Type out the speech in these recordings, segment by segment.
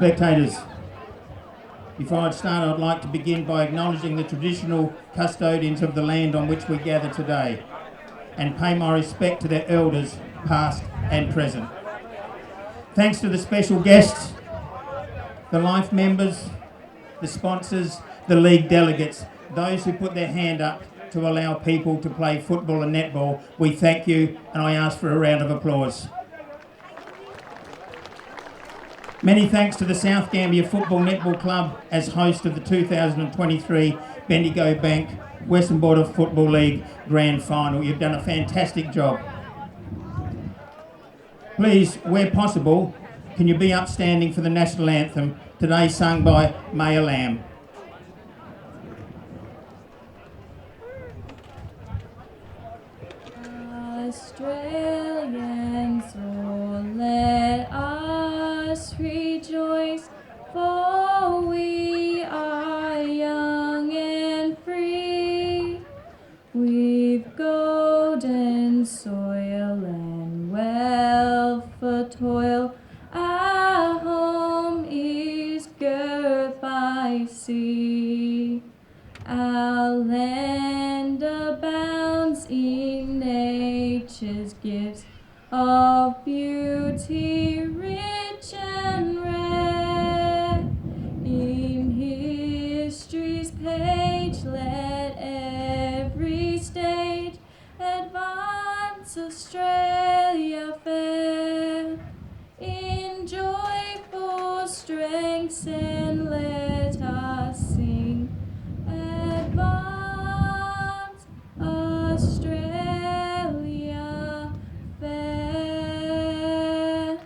Spectators, before I start, I'd like to begin by acknowledging the traditional custodians of the land on which we gather today and pay my respect to their elders, past and present. Thanks to the special guests, the life members, the sponsors, the league delegates, those who put their hand up to allow people to play football and netball, we thank you and I ask for a round of applause. Many thanks to the South Gambier Football Netball Club as host of the 2023 Bendigo Bank Western Border Football League Grand Final. You've done a fantastic job. Please, where possible, can you be upstanding for the national anthem, today sung by Maya Lamb. Australians, oh, let us rejoice, for we are young and free. We've golden soil and wealth for toil. Our home is girt by sea. Our land abounds in nature's gifts of beauty, rich and rare. In history's page, let every stage advance Australia fair. In joyful strengths and let us sing. Advance Australia fair.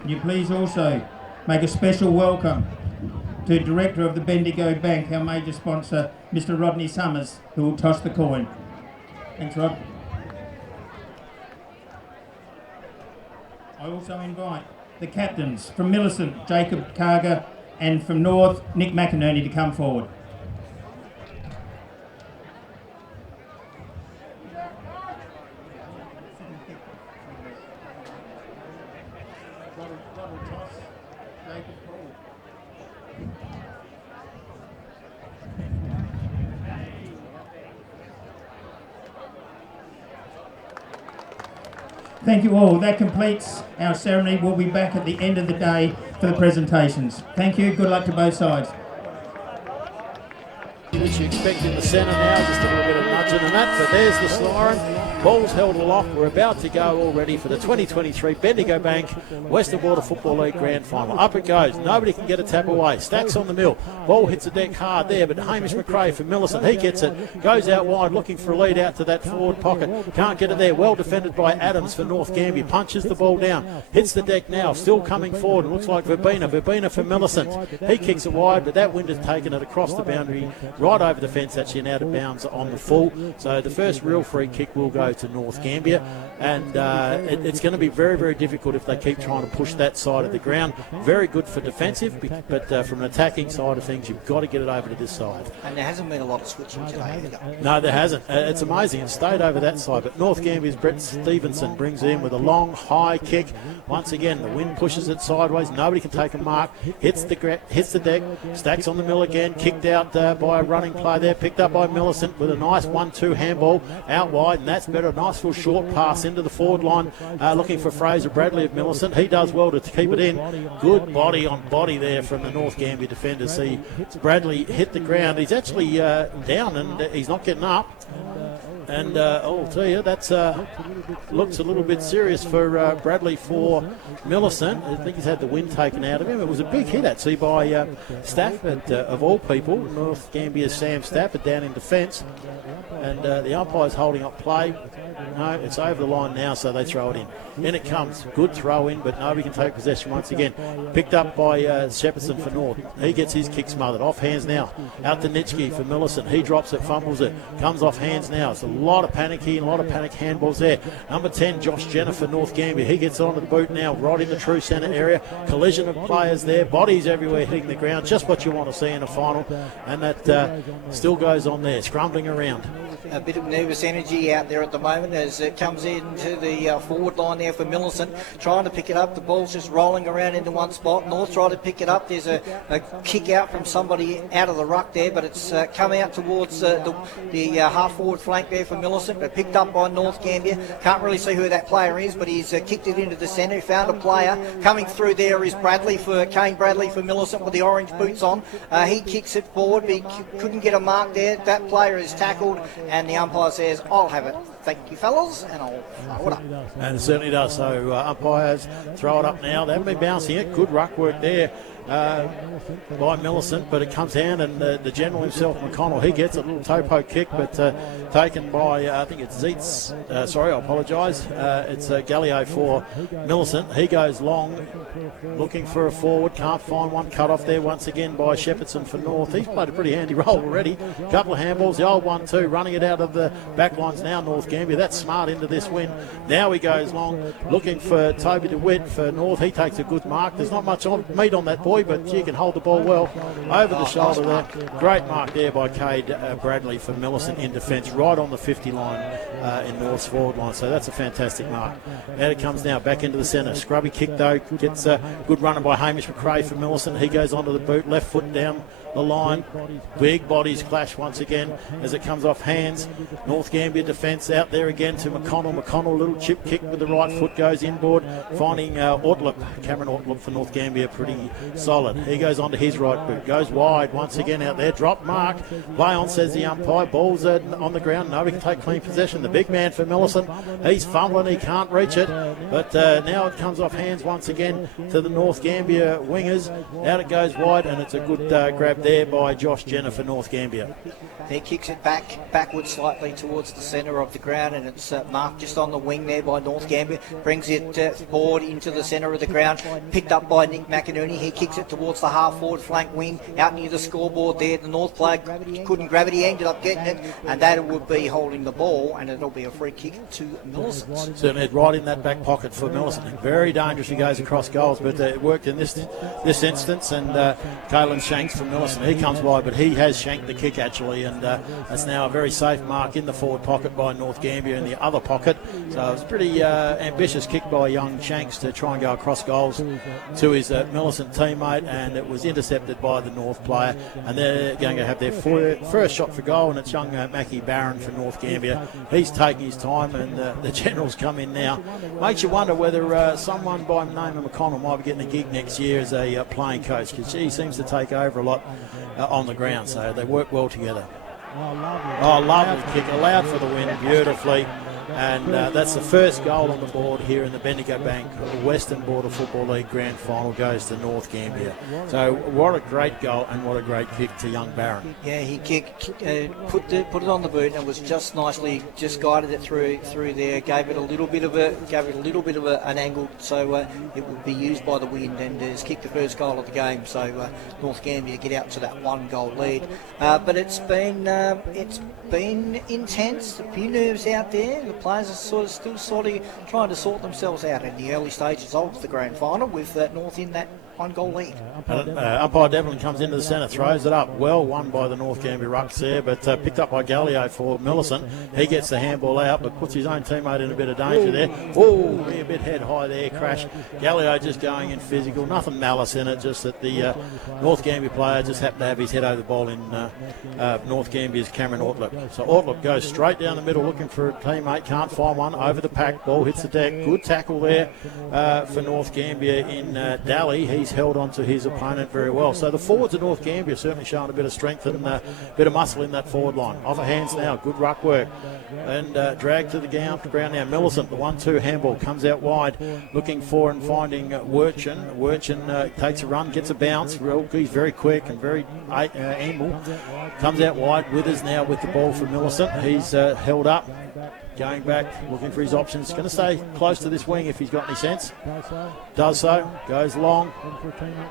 Can you please also make a special welcome to Director of the Bendigo Bank, our major sponsor, Mr. Rodney Summers, who will toss the coin. Thanks, Rod. I also invite the captains from Millicent, Jacob Carger, and from North, Nick McInerney, to come forward. Thank you all. That completes our ceremony. We'll be back at the end of the day for the presentations. Thank you. Good luck to both sides. Which you expect in the centre now, just a little bit of nudging and that, but there's the siren. Ball's held aloft. We're about to go already for the 2023 Bendigo Bank Western Border Football League Grand Final. Up it goes. Nobody can get a tap away. Stacks on the mill. Ball hits the deck hard there, but Hamish McRae from Millicent, he gets it. Goes out wide, looking for a lead out to that forward pocket. Can't get it there. Well defended by Adams for North Gambier. Punches the ball down. Hits the deck now. Still coming forward. It looks like Verbena for Millicent. He kicks it wide, but that wind has taken it across the boundary, right over the fence, actually, and out of bounds on the full. So the first real free kick will go to North Gambier, and it's going to be very, very difficult if they keep trying to push that side of the ground. Very good for defensive, but from an attacking side of things, you've got to get it over to this side. And there hasn't been a lot of switching today either. No, there hasn't. It's amazing. It stayed over that side, but North Gambier's Brett Stevenson brings it in with a long, high kick. Once again, the wind pushes it sideways. Nobody can take a mark. Hits the deck. Stacks on the mill again. Kicked out by a running play there. Picked up by Millicent with a nice 1-2 handball out wide, and that's better. Nice little short pass into the forward line, looking for Fraser Bradley of Millicent. He does well to keep it in. Good body on body there from the North Gambier defenders. See Bradley hit the ground. He's actually down and he's not getting up. And I'll tell you, that's looks a little bit serious for Bradley for Millicent. I think he's had the wind taken out of him. It was a big hit, actually, by Stafford, of all people. North Gambier's Sam Stafford down in defence. And the umpire's holding up play. No, it's over the line now, so they throw it in. In it comes. Good throw in, but nobody can take possession once again. Picked up by Shepperson for North. He gets his kick smothered. Off hands now. Out to Nitschke for Millicent. He drops it, fumbles it. Comes off hands now. It's a lot of panic here, a lot of panic handballs there. Number 10, Josh Jenner for North Gambier. He gets onto the boot now, right in the true centre area. Collision of players there. Bodies everywhere hitting the ground. Just what you want to see in a final. And that still goes on there, scrambling around. A bit of nervous energy out there at the moment. Millicent as it comes into the forward line there for Millicent, trying to pick it up. The ball's just rolling around into one spot. North trying to pick it up. There's a kick out from somebody out of the ruck there, but it's come out towards the half forward flank there for Millicent, but picked up by North Gambier. Can't really see who that player is, but he's kicked it into the centre. He found a player. Coming through there is Kane Bradley for Millicent with the orange boots on. He kicks it forward, but he couldn't get a mark there. That player is tackled, and the umpire says, I'll have it. Thank you, fellas, and I'll throw it up. And it certainly does. So umpires throw it up now. They haven't been bouncing it. Good ruck work there by Millicent, but it comes down, and the general himself, McConnell, he gets a little toe poke kick, but taken by, I think it's Zeitz. Sorry, I apologise. It's Gallio for Millicent. He goes long, looking for a forward. Can't find one. Cut off there once again by Shepherdson for North. He's played a pretty handy role already. Couple of handballs. The old 1-2, running it out of the back lines now, North Gambier. That's smart into this win. Now he goes long, looking for Toby DeWitt for North. He takes a good mark. There's not much meat on that boy, but you can hold the ball well over the shoulder there. Great mark there by Cade Bradley for Millicent in defence, right on the 50 line in North's forward line. So that's a fantastic mark. Out it comes now, back into the centre. Scrubby kick though, gets a good runner by Hamish McRae for Millicent. He goes onto the boot, left foot down the line. Big bodies clash once again as it comes off hands. North Gambier defence out there again to McConnell. McConnell, little chip kick with the right foot, goes inboard, finding Cameron Ortlip for North Gambier, pretty solid. He goes onto his right boot, goes wide once again out there. Drop mark. Play on, says the umpire. Ball's on the ground. Nobody can take clean possession. The big man for Millicent, he's fumbling. He can't reach it. But now it comes off hands once again to the North Gambier wingers. Out it goes wide, and it's a good grab there by Josh Jenner for North Gambier. He kicks it backwards slightly towards the centre of the ground, and it's marked just on the wing there by North Gambier. Brings it forward into the centre of the ground. Picked up by Nick McInerney. He kicks it towards the half-forward flank wing, out near the scoreboard there. The North player couldn't grab it. He ended up getting it, and that would be holding the ball, and it'll be a free kick to Millicent. Certainly right in that back pocket for Millicent. Very dangerous he goes across goals, but it worked in this instance, and Caelan Shanks for Millicent. He comes wide, but he has shanked the kick actually, and it's now a very safe mark in the forward pocket by North Gambier in the other pocket. So it was a pretty ambitious kick by young Shanks to try and go across goals to his Millicent teammate, and it was intercepted by the North player, and they're going to have their first shot for goal, and it's young Mackie Barron for North Gambier. He's taking his time, and the generals come in now. Makes you wonder whether someone by the name of McConnell might be getting a gig next year as a playing coach, because he seems to take over a lot on the ground, so they work well together. Oh, lovely kick, allowed for the win beautifully. And that's the first goal on the board here in the Bendigo Bank Western Border Football League Grand Final, goes to North Gambier. So what a great goal, and what a great kick to young Barron. Yeah, he kicked, put it on the boot, and was just nicely guided it through there. Gave it a little bit of an angle, so it would be used by the wind, and has kicked the first goal of the game. So North Gambier get out to that 1-goal lead. But it's been intense. A few nerves out there. The players are still trying to sort themselves out in the early stages of the grand final, with North in that 1-goal lead. Umpire Devlin comes into the centre, throws it up. Well won by the North Gambier Rucks there, but picked up by Gallio for Millicent. He gets the handball out, but puts his own teammate in a bit of danger there. Oh, a bit head high there, crash. Gallio just going in physical, nothing malice in it, just that the North Gambier player just happened to have his head over the ball in North Gambier's Cameron Ortlip. So Ortlip goes straight down the middle looking for a teammate, can't find one, over the pack, ball hits the deck. Good tackle there for North Gambier in Daly. He's held on to his opponent very well. So the forwards of North Gambier certainly showing a bit of strength and a bit of muscle in that forward line. Off her hands now, good ruck work. And drag to the ground now. Millicent, the 1-2 handball, comes out wide, looking for and finding Wirchin. Wirchin takes a run, gets a bounce. He's very quick and very able. Comes out wide. Withers now with the ball for Millicent. He's held up. Going back, looking for his options. Going to stay close to this wing if he's got any sense. Does so. Goes long.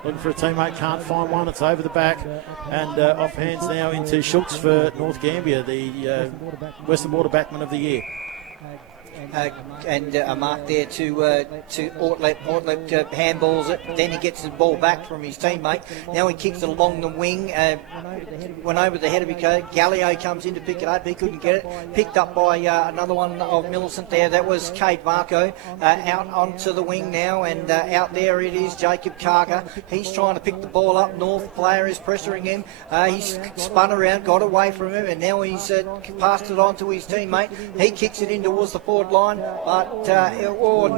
Looking for a teammate. Can't find one. It's over the back. And off hands now into Schultz for North Gambier, the Western Border Backman of the Year. and a mark there to Ortlet. Ortlet handballs it. Then he gets the ball back from his teammate. Now he kicks it along the wing. Went over the head of his coach. Gallio comes in to pick it up. He couldn't get it. Picked up by another one of Millicent there. That was Cade Marco out onto the wing now, and out there it is Jacob Carger. He's trying to pick the ball up. North player is pressuring him. He's spun around, got away from him, and now he's passed it on to his teammate. He kicks it in towards the forward line, but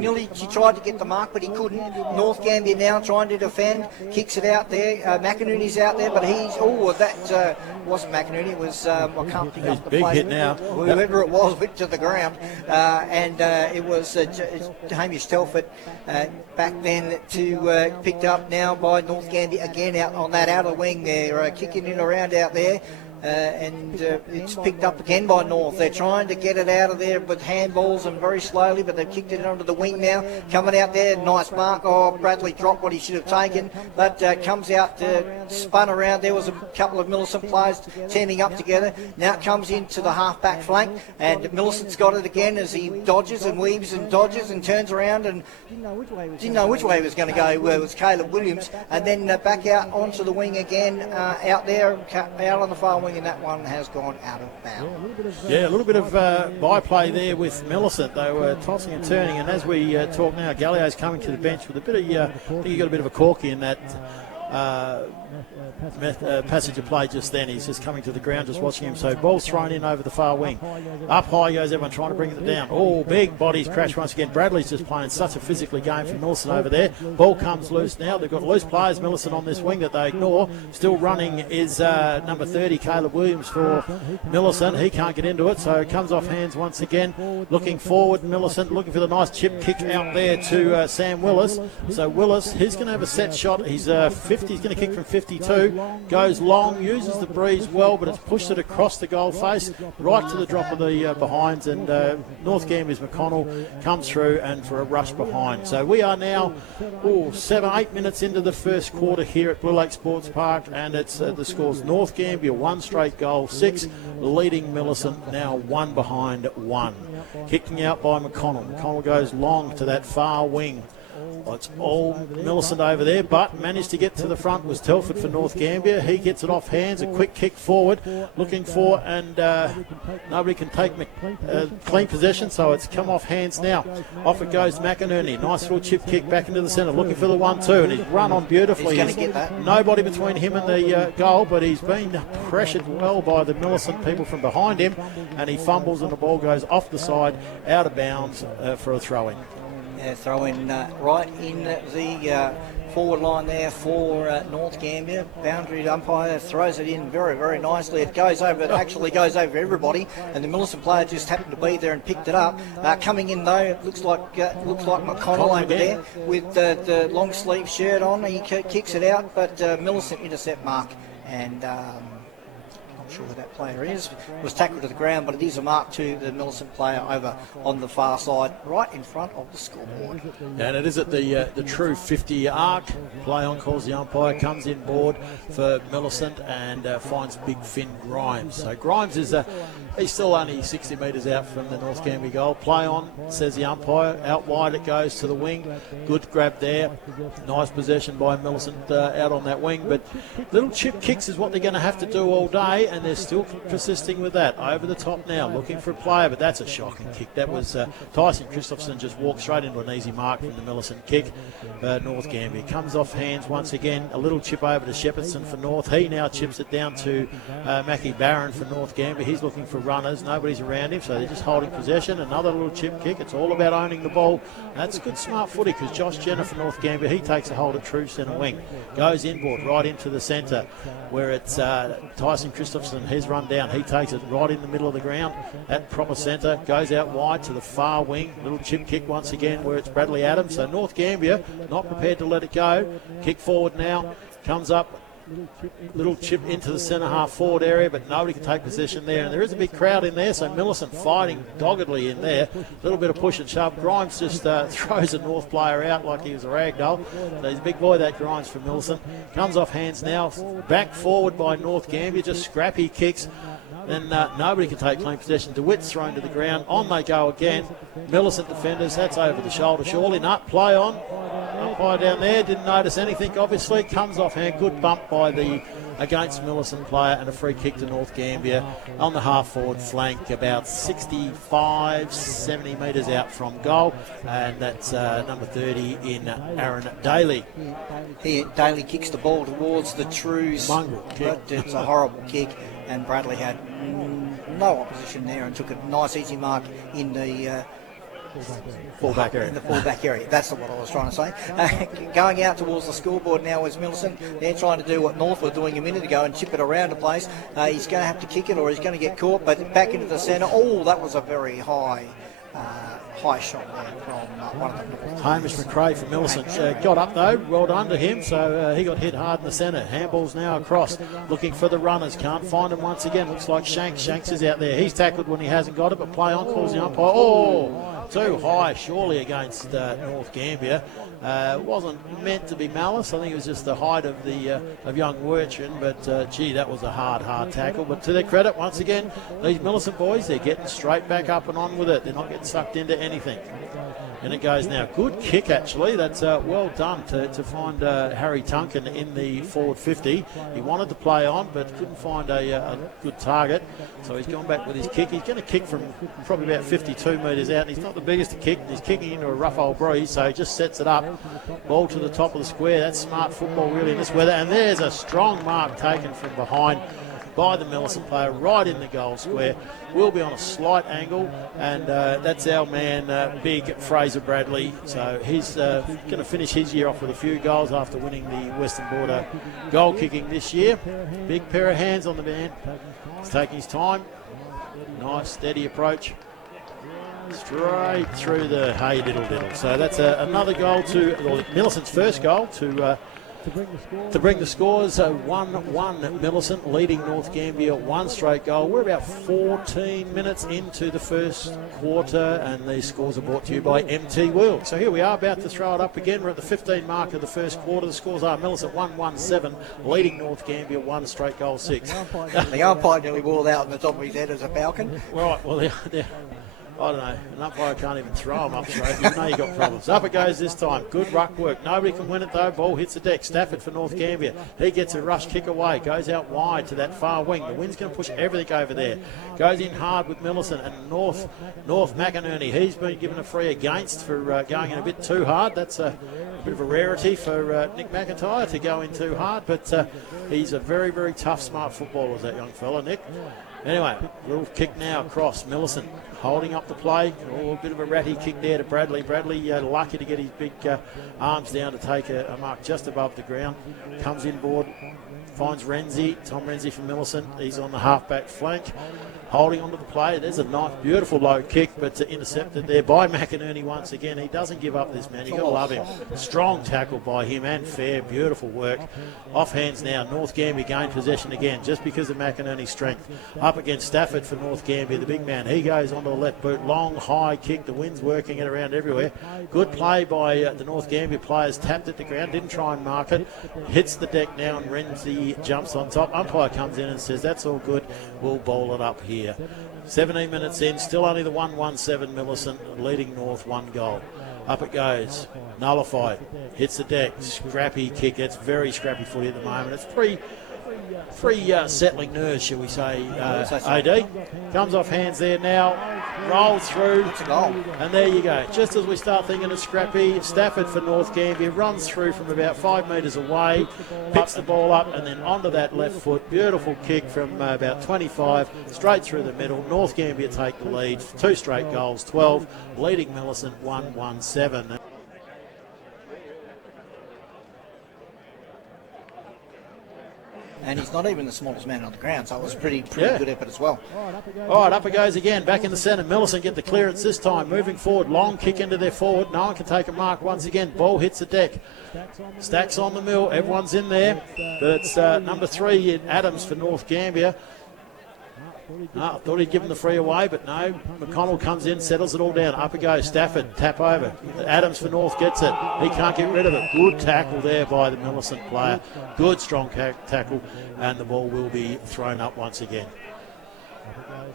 nearly he tried to get the mark, but he couldn't. North Gambier now trying to defend, kicks it out there. McInerney's out there, but he's that wasn't McInerney. It was I can't pick up the big play. hit now. Whoever it was went to the ground, and it was Hamish Telford back then to picked up now by North Gambier again out on that outer wing there, kicking it around out there. And it's picked up again by North. They're trying to get it out of there with handballs and very slowly, but they've kicked it onto the wing now. Coming out there, nice mark. Bradley dropped what he should have taken, but comes out, spun around. There was a couple of Millicent players teaming up together. Now it comes into the half-back flank, and Millicent's got it again as he dodges and weaves and dodges and turns around and didn't know which way he was going to go. It was Caleb Williams, and then back out onto the wing again, out there, out on the far wing. And that one has gone out of bounds. Yeah, a little bit of byplay there with Millicent. They were tossing and turning, and as we talk now, Gallio's coming to the bench with a bit of, I think he got a bit of a corky in that passage of play just then. He's just coming to the ground, just watching him. So ball's thrown in over the far wing. Up high goes everyone trying to bring it down. Oh, big bodies crash once again. Bradley's just playing such a physically game for Millicent over there. Ball comes loose now. They've got loose players, Millicent, on this wing that they ignore. Still running is number 30, Caleb Williams, for Millicent. He can't get into it, so it comes off hands once again. Looking forward, Millicent looking for the nice chip kick out there to Sam Willis. So Willis, he's going to have a set shot. He's 50. He's going to kick from 52. Goes long, uses the breeze well, but it's pushed it across the goal face, right to the drop of the behinds, and North Gambier's McConnell comes through and for a rush behind. So we are now 7-8 minutes into the first quarter here at Blue Lake Sports Park, and it's the score's North Gambier 1 straight goal, 6, leading Millicent now 1 behind 1. Kicking out by McConnell. McConnell goes long to that far wing. Well, it's all Millicent over there, but managed to get to the front was Telford for North Gambier. He gets it off hands, a quick kick forward, looking for, and nobody can take clean possession, so it's come off hands now. Off it goes McInerney. Nice little chip kick back into the centre, looking for the 1-2, and he's run on beautifully. He's going to get that. Nobody between him and the goal, but he's been pressured well by the Millicent people from behind him, and he fumbles and the ball goes off the side, out of bounds for a throw-in. Throw in right in the forward line there for North Gambier. Boundary umpire throws it in very, very nicely. It goes over, actually goes over everybody, and the Millicent player just happened to be there and picked it up. Coming in though, it looks like McConnell over there with the long sleeve shirt on. He kicks it out, but Millicent intercept mark, and sure who that player is, was tackled to the ground, but it is a mark to the Millicent player over on the far side, right in front of the scoreboard. And it is at the true 50 arc. Play on calls the umpire, comes in board for Millicent and finds Big Finn Grimes. So Grimes is he's still only 60 metres out from the North Gambier goal. Play on, says the umpire. Out wide it goes to the wing. Good grab there. Nice possession by Millicent out on that wing. But little chip kicks is what they're going to have to do all day, and they're still persisting with that. Over the top now, looking for a player, but that's a shocking kick. That was Tyson Christopherson just walked straight into an easy mark from the Millicent kick. North Gambier comes off hands once again. A little chip over to Shepherdson for North. He now chips it down to Mackie Barron for North Gambier. He's looking for runners. Nobody's around him, so they're just holding possession. Another little chip kick. It's all about owning the ball. That's good smart footy, because Josh Jenner for North Gambier, he takes a hold at true centre wing. Goes inboard right into the centre where it's Tyson Christopherson. He's run down. He takes it right in the middle of the ground at proper centre. Goes out wide to the far wing. Little chip kick once again where it's Bradley Adams. So North Gambier not prepared to let it go. Kick forward now. Comes up. Little chip into the centre half forward area, but nobody can take possession there, and there is a big crowd in there, so Millicent fighting doggedly in there. A little bit of push and shove. Grimes just throws a North player out like he was a ragdoll. So he's a big boy, that Grimes, for Millicent. Comes off hands now, back forward by North Gambier, just scrappy kicks. then nobody can take clean possession. DeWitt's thrown to the ground. On they go again. Millicent defenders, that's over the shoulder surely. Not play on. Umpire down there didn't notice anything, obviously. Comes off hand. Good bump by the against Millicent player, and a free kick to North Gambier on the half-forward flank, about 65, 70 metres out from goal, and that's number 30 in Aaron Daly. Daly kicks the ball towards the Trues, but it's a horrible kick, and Bradley had no opposition there and took a nice easy mark in the fullback area. In the fullback area. That's what I was trying to say. Going out towards the scoreboard now is Millicent. They're trying to do what North were doing a minute ago and chip it around the place. He's going to have to kick it or he's going to get caught, but back into the centre. Oh, that was a very high shot there from one of them. Hamish McRae from Millicent got up though, well done to him, so he got hit hard in the centre. Handball's now across, looking for the runners, can't find him once again. Looks like Shanks is out there. He's tackled when he hasn't got it, but play on, calls the umpire. Oh, too high surely against North Gambier. Wasn't meant to be malice. I think it was just the height of the of young Wertrin, but gee, that was a hard tackle. But to their credit, once again, these Millicent boys, they're getting straight back up and on with it. They're not getting sucked into anything. And it goes now. Good kick, actually. That's well done to find Harry Tunkin in the forward 50. He wanted to play on, but couldn't find a good target. So he's gone back with his kick. He's going to kick from probably about 52 metres out. And he's not the biggest to kick. He's kicking into a rough old breeze, so he just sets it up. Ball to the top of the square. That's smart football, really, in this weather. And there's a strong mark taken from behind by the Millicent player right in the goal square. Will be on a slight angle, and that's our man, big Fraser Bradley. So he's going to finish his year off with a few goals after winning the Western Border goal kicking this year. Big pair of hands on the man. He's taking his time. Nice, steady approach. Straight through the hay diddle. So that's another goal to Millicent's first goal to bring the scores 1-1. Millicent leading North Gambier one straight goal. We're about 14 minutes into the first quarter, and these scores are brought to you by MT Wheel. So here we are, about to throw it up again. We're at the 15 mark of the first quarter. The scores are Millicent 1-1-7, leading North Gambier one straight goal 6. The umpire nearly walled out on the top of his head as a falcon. Right, well, they're I don't know. An umpire can't even throw them up straight. You know you've got problems. Up it goes this time. Good ruck work. Nobody can win it though. Ball hits the deck. Stafford for North Gambier. He gets a rush kick away. Goes out wide to that far wing. The wind's going to push everything over there. Goes in hard with Millicent and North McInerney. He's been given a free against for going in a bit too hard. That's a bit of a rarity for Nick McIntyre to go in too hard. But he's a very, very tough, smart footballer, that young fella, Nick. Anyway, little kick now across. Millicent holding up the play. Oh, a bit of a ratty kick there to Bradley. Bradley lucky to get his big arms down to take a mark just above the ground. Comes inboard, finds Renzi. Tom Renzi from Millicent. He's on the half-back flank, holding onto the play. There's a nice, beautiful low kick, but intercepted there by McInerney once again. He doesn't give up this man. You've got to love him. Strong tackle by him and fair, beautiful work. Off hands now. North Gambier gained possession again just because of McInerney's strength. Up against Stafford for North Gambier, the big man. He goes onto the left boot. Long, high kick. The wind's working it around everywhere. Good play by the North Gambier players. Tapped at the ground. Didn't try and mark it. Hits the deck now and Renzi jumps on top. Umpire comes in and says, that's all good. We'll bowl it up here. 17 minutes in, still only the 1-1-7 Millicent, leading North one goal. Up it goes, nullified, hits the deck, scrappy kick. It's very scrappy footy at the moment. It's free settling nerves, shall we say, AD. Comes off hands there now, rolls through, and there you go. Just as we start thinking it's scrappy, Stafford for North Gambier runs through from about 5 metres away, picks the ball up, and then onto that left foot. Beautiful kick from about 25, straight through the middle. North Gambier take the lead, 2 straight goals, 12, leading Millicent 1-1-7. And he's not even the smallest man on the ground, so it was pretty good effort as well. All right, up it goes again, back in the centre. Millicent get the clearance this time, moving forward. Long kick into their forward. No one can take a mark once again. Ball hits the deck. Stacks on the mill. Everyone's in there. But it's number 3, Adams for North Gambier. I thought he'd given the free away, but no. McConnell comes in, settles it all down. Up it goes. Stafford, tap over. Adams for North gets it. He can't get rid of it. Good tackle there by the Millicent player. Good, strong tackle, and the ball will be thrown up once again.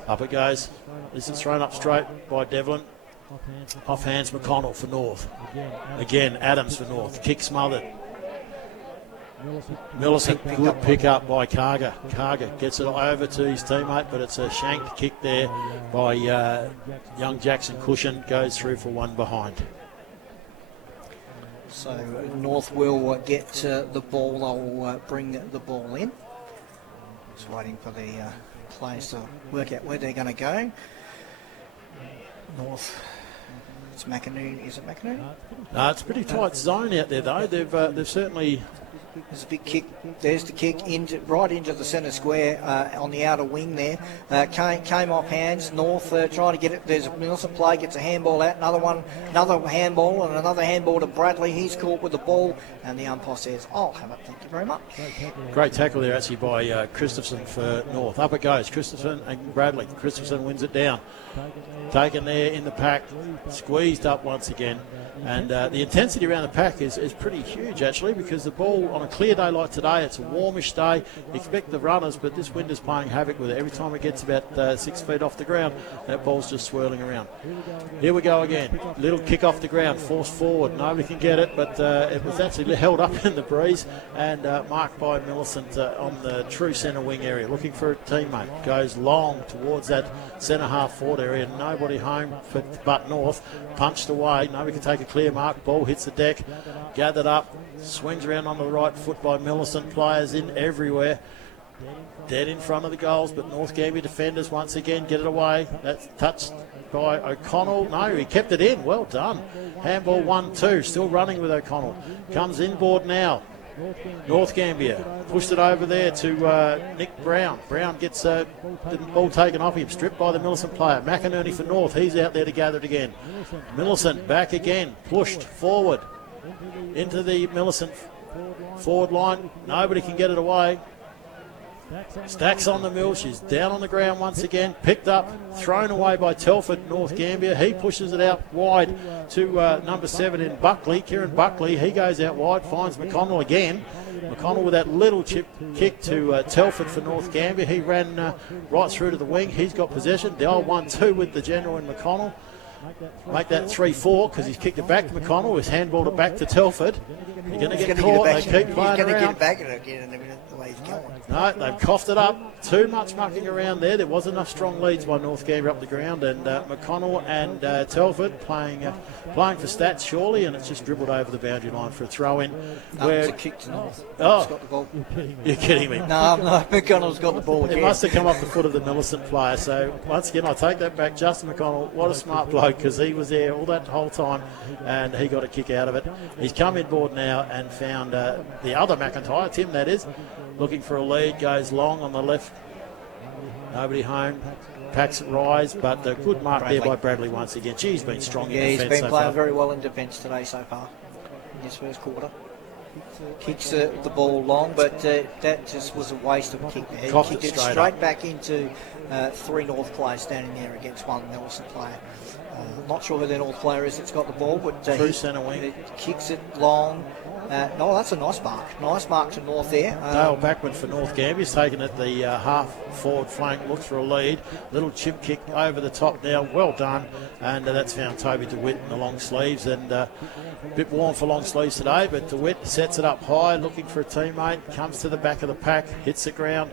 Up it goes. This is thrown up straight by Devlin. Off hands McConnell for North. Again, Adams for North. Kick smothered. Millicent, good pick up by Carger. Carger gets it over to his teammate, but it's a shanked kick there by young Jackson Cushion. Goes through for one behind. So North will get the ball. They'll bring the ball in. Just waiting for the players to work out where they're going to go. North. It's McInerney. Is it McInerney? No, it's a pretty tight zone out there, though. They've certainly. There's a big kick. There's the kick right into the centre square on the outer wing there. Came off hands. North trying to get it. There's a Millicent play. Gets a handball out. Another handball and another handball to Bradley. He's caught with the ball, and the umpire says, "I'll have it. Thank you very much." Great tackle there actually by Christensen for North. Up it goes. Christensen and Bradley. Christensen wins it down. Taken there in the pack. Squeezed up once again. And the intensity around the pack is pretty huge actually, because the ball on a clear day like today, it's a warmish day, you expect the runners, but this wind is playing havoc with it. Every time it gets about 6 feet off the ground, that ball's just swirling around. Here we go again. Little kick off the ground, forced forward. Nobody can get it, but it was actually held up in the breeze and marked by Millicent on the true centre wing area, looking for a teammate. Goes long towards that centre half forward area. Nobody home but North. Punched away. Nobody can take a clear mark. Ball hits the deck. Gathered up. Swings around on the right foot by Millicent. Players in everywhere. Dead in front of the goals, but North Gambier defenders once again get it away. That's touched by O'Connell. No, he kept it in. Well done. Handball 1-2. Still running with O'Connell. Comes inboard now. North Gambier pushed it over there to Nick Brown. Brown gets the ball taken off him, stripped by the Millicent player. McInerney for North. He's out there to gather it again. Millicent back again, pushed forward into the Millicent forward line. Nobody can get it away. Stacks on the mill. She's down on the ground once again. Picked up, thrown away by Telford, North Gambier. He pushes it out wide to number 7 in Buckley, Kieran Buckley. He goes out wide, finds McConnell again. McConnell with that little chip kick to Telford for North Gambier. He ran right through to the wing. He's got possession. The old 1-2 with the general and McConnell. Make that 3-4 because he's kicked it back to McConnell. He's handballed it back to Telford. You're going to get caught. They keep playing around. He's going to get it back again the way he's going. No, they've coughed it up. Too much mucking around there. There was enough strong leads by North Gambier up the ground, and McConnell and Telford playing for stats surely, and it's just dribbled over the boundary line for a throw in. It's a kick to North. Oh, got the ball. You're kidding me. No, McConnell's got the ball again. It must have come off the foot of the Millicent player. So once again, I take that back. Justin McConnell, what a smart bloke, because he was there all that whole time, and he got a kick out of it. He's come inboard now and found the other McIntyre, Tim that is, looking for a lead, goes long on the left. Nobody home. Packs it rise, but a good mark Bradley there by Bradley once again. He's been strong in defence. He's been playing very well in defence today so far in this first quarter. Kicks the ball long, but that just was a waste of a kick there. He kicked it straight back into 3 North players standing there against 1 Millicent player. Not sure who the North player is that's got the ball, but true centre wing. Kicks it long. No, that's a nice mark. Nice mark to North there. Dale Backman for North Gambier. He's taken it the half forward flank, looks for a lead. Little chip kick over the top now. Well done. And that's found Toby DeWitt in the long sleeves. And a bit warm for long sleeves today, but DeWitt sets it up high, looking for a teammate. Comes to the back of the pack, hits the ground,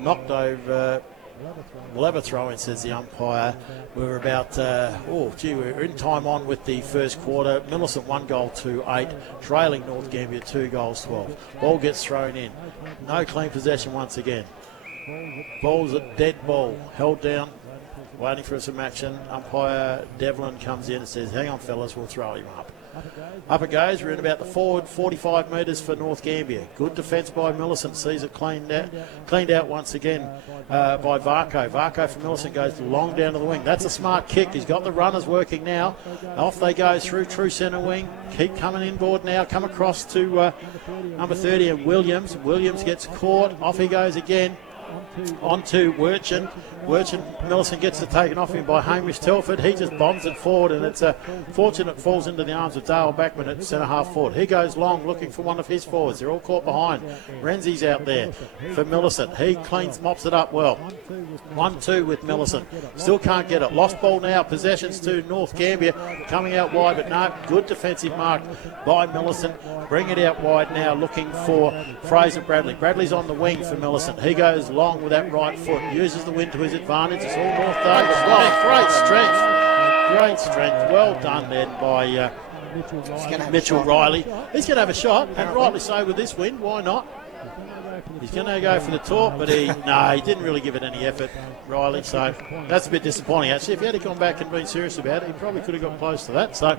knocked over. We'll have a throw in, says the umpire. We're about, we're in time on with the first quarter. Millicent 1 goal to 8, trailing North Gambier 2 goals 12. Ball gets thrown in. No clean possession once again. Ball's a dead ball, held down, waiting for some action. Umpire Devlin comes in and says, hang on fellas, we'll throw him up. Up it goes. We're in about the forward 45 metres for North Gambier. Good defence by Millicent. Sees it cleaned out once again by Varco. Varco from Millicent goes long down to the wing. That's a smart kick. He's got the runners working now. Off they go through true centre wing. Keep coming inboard now. Come across to number 30 and Williams. Williams gets caught. Off he goes again. On to Wirchin. Millicent gets it taken off him by Hamish Telford. He just bombs it forward, and it's fortunate falls into the arms of Dale Backman at centre half forward. He goes long looking for one of his forwards. They're all caught behind. Renzi's out there for Millicent. He mops it up well. 1-2 with Millicent. Still can't get it. Lost ball now. Possessions to North Gambier. Coming out wide, but no. Good defensive mark by Millicent. Bring it out wide now, looking for Fraser Bradley. Bradley's on the wing for Millicent. He goes long with that right foot. Uses the wind to his advantage. It's all North Davis. Great strength. Well done then by Mitchell Riley. He's going to have a shot, and rightly so with this wind. Why not? He's going to go for the talk, but he didn't really give it any effort, Riley. So that's a bit disappointing, actually. If he had gone back and been serious about it, he probably could have got close to that. So.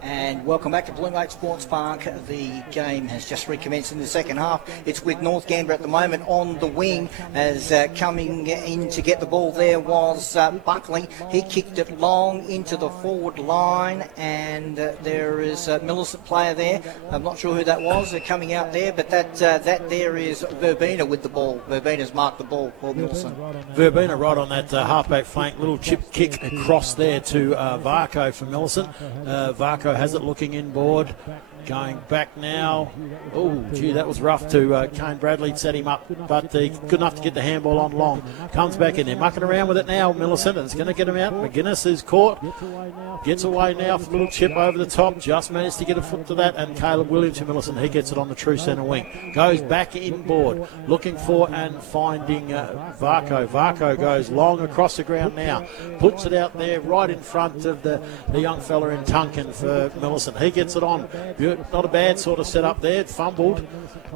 And welcome back to Bloom Lake Sports Park. The game has just recommenced in the second half. It's with North Gambier at the moment on the wing, as coming in to get the ball there was Buckley. He kicked it long into the forward line, and there is a Millicent player there. I'm not sure who that was coming out there, but that there is Verbena with the ball. Verbena's marked the ball for Millicent. Verbena right on that halfback flank, little chip kick across there to Varco for Millicent. Varco has it looking inboard. Going back now. Oh, gee, that was rough to Kane Bradley. Set him up, but good enough to get the handball on long. Comes back in there, mucking around with it now, Millicent. It's going to get him out. McGuinness is caught. Gets away now for a little chip over the top. Just managed to get a foot to that, and Caleb Williams to Millicent. He gets it on the true centre wing. Goes back inboard, looking for and finding Varco. Varco goes long across the ground now. Puts it out there right in front of the young fella in Tunkin for Millicent. He gets it on. Not a bad sort of setup there. Fumbled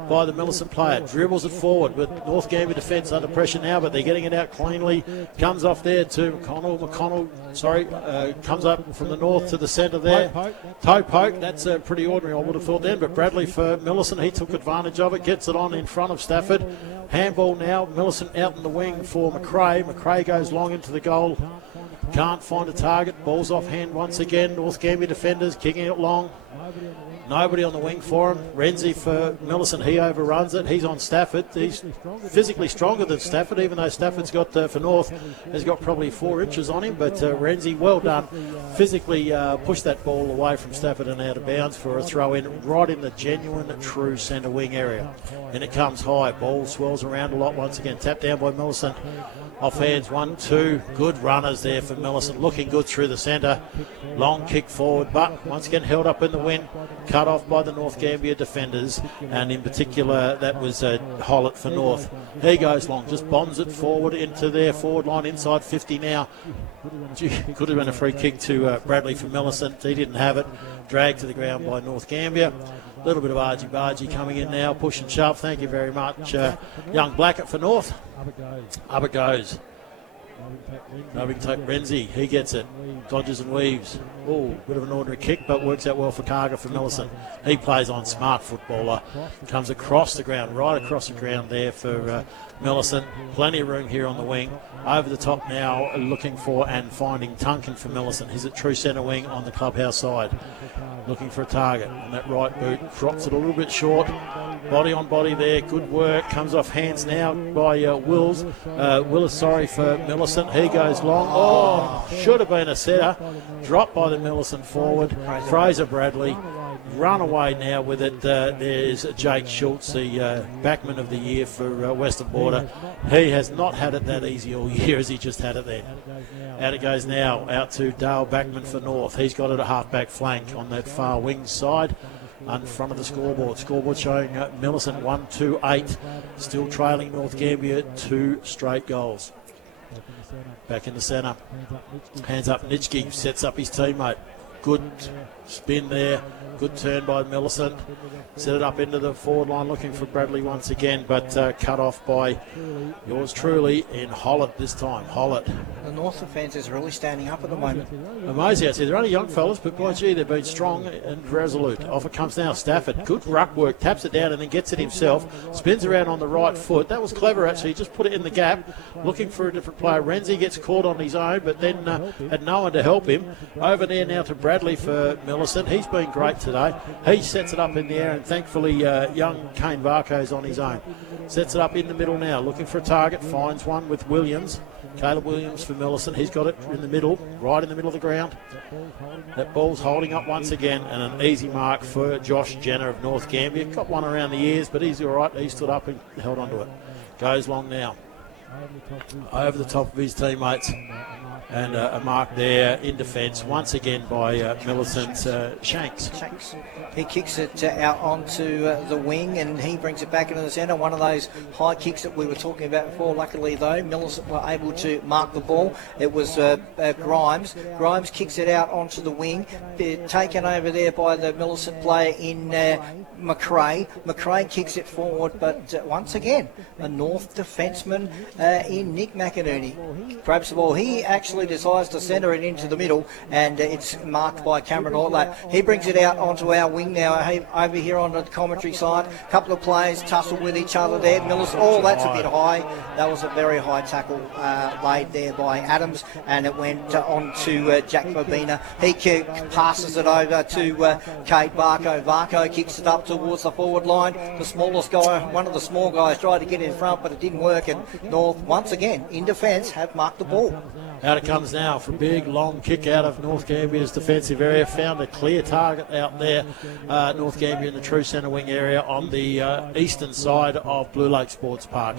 by the Millicent player. Dribbles it forward with North Gambier defence under pressure now, but they're getting it out cleanly. Comes off there to McConnell. Comes up from the north to the centre there. Toe poke. That's pretty ordinary, I would have thought then. But Bradley for Millicent, he took advantage of it. Gets it on in front of Stafford. Handball now. Millicent out in the wing for McRae. McRae goes long into the goal. Can't find a target. Ball's off hand once again. North Gambier defenders kicking it long. Nobody on the wing for him. Renzi for Millicent, he overruns it. He's on Stafford. He's physically stronger than Stafford, even though Stafford's got, for North, has got probably 4 inches on him. But Renzi, well done. Physically pushed that ball away from Stafford and out of bounds for a throw in right in the genuine, true centre wing area. And it comes high. Ball swirls around a lot once again. Tapped down by Millicent. Off hands, 1-2. Good runners there for Millicent. Looking good through the centre. Long kick forward, but once again held up in the wind. Cut off by the North Gambier defenders, and in particular that was Hollett for North. He goes long, just bombs it forward into their forward line, inside 50 now. Gee, could have been a free kick to Bradley for Millicent. He didn't have it. Dragged to the ground by North Gambier. A little bit of argy-bargy coming in now, push and shove. Thank you very much, young Blackett for North. Up it goes. Rubbing tape Renzi, he gets it. Dodges and weaves. Oh, bit of an ordinary kick, but works out well for Carger for Millicent. He plays on, smart footballer. Comes across the ground, right across the ground there for Millicent. Plenty of room here on the wing. Over the top now, looking for and finding Tunkin for Millicent. He's at true centre wing on the clubhouse side. Looking for a target on that right boot. Drops it a little bit short. Body on body there. Good work. Comes off hands now by Willis, for Millicent. He goes long. Oh, should have been a setter. Dropped by the Millicent forward. Fraser Bradley. Run away now with it. There's Jake Schultz, the backman of the year for Western Border. He has not had it that easy all year as he just had it then. Out it goes now, out to Dale Backman for North. He's got it a half-back flank on that far wing side. In front of the scoreboard. Scoreboard showing Millicent 1-2-8. Still trailing North Gambier 2 straight goals. Back in the centre. Hands up, Nitschke sets up his teammate. good spin there. Good turn by Millicent. Set it up into the forward line, looking for Bradley once again, but cut off by yours truly in Hollett this time. Hollett. The North defence is really standing up at the moment. Amazing. I see they're only young fellas, but by gee, they've been strong and resolute. Off it comes now Stafford. Good ruck work. Taps it down and then gets it himself. Spins around on the right foot. That was clever, actually. Just put it in the gap, looking for a different player. Renzi gets caught on his own, but then had no one to help him. Over there now to Bradley for Millicent. He's been great today. He sets it up in the air, and thankfully young Kane Varco's on his own. Sets it up in the middle now, looking for a target. Finds one with Williams. Caleb Williams for Millicent. He's got it in the middle, right in the middle of the ground. That ball's holding up once again, and an easy mark for Josh Jenner of North Gambier. Got one around the ears, but he's all right. He stood up and held onto it. Goes long now. Over the top of his teammates. And a mark there in defence once again by Millicent Shanks. He kicks it out onto the wing, and he brings it back into the centre. One of those high kicks that we were talking about before. Luckily, though, Millicent were able to mark the ball. It was Grimes. Grimes kicks it out onto the wing, taken over there by the Millicent player in McRae. McRae kicks it forward, but once again, a North defenceman in Nick McInerney grabs the ball. He actually decides to centre it into the middle, and it's marked by Cameron Ortley. He brings it out onto our wing now, over here on the commentary side. A couple of players tussle with each other there. That's a bit high. That was a very high tackle laid there by Adams, and it went on to Jack Fabina. He passes it over to Kate Varco. Varco kicks it up towards the forward line. The smallest guy, one of the small guys, tried to get in front, but it didn't work, and North, once again, in defence, have marked the ball. Out it comes now for a big long kick out of North Gambier's defensive area. Found a clear target out there. North Gambier in the true centre wing area on the eastern side of Blue Lake Sports Park.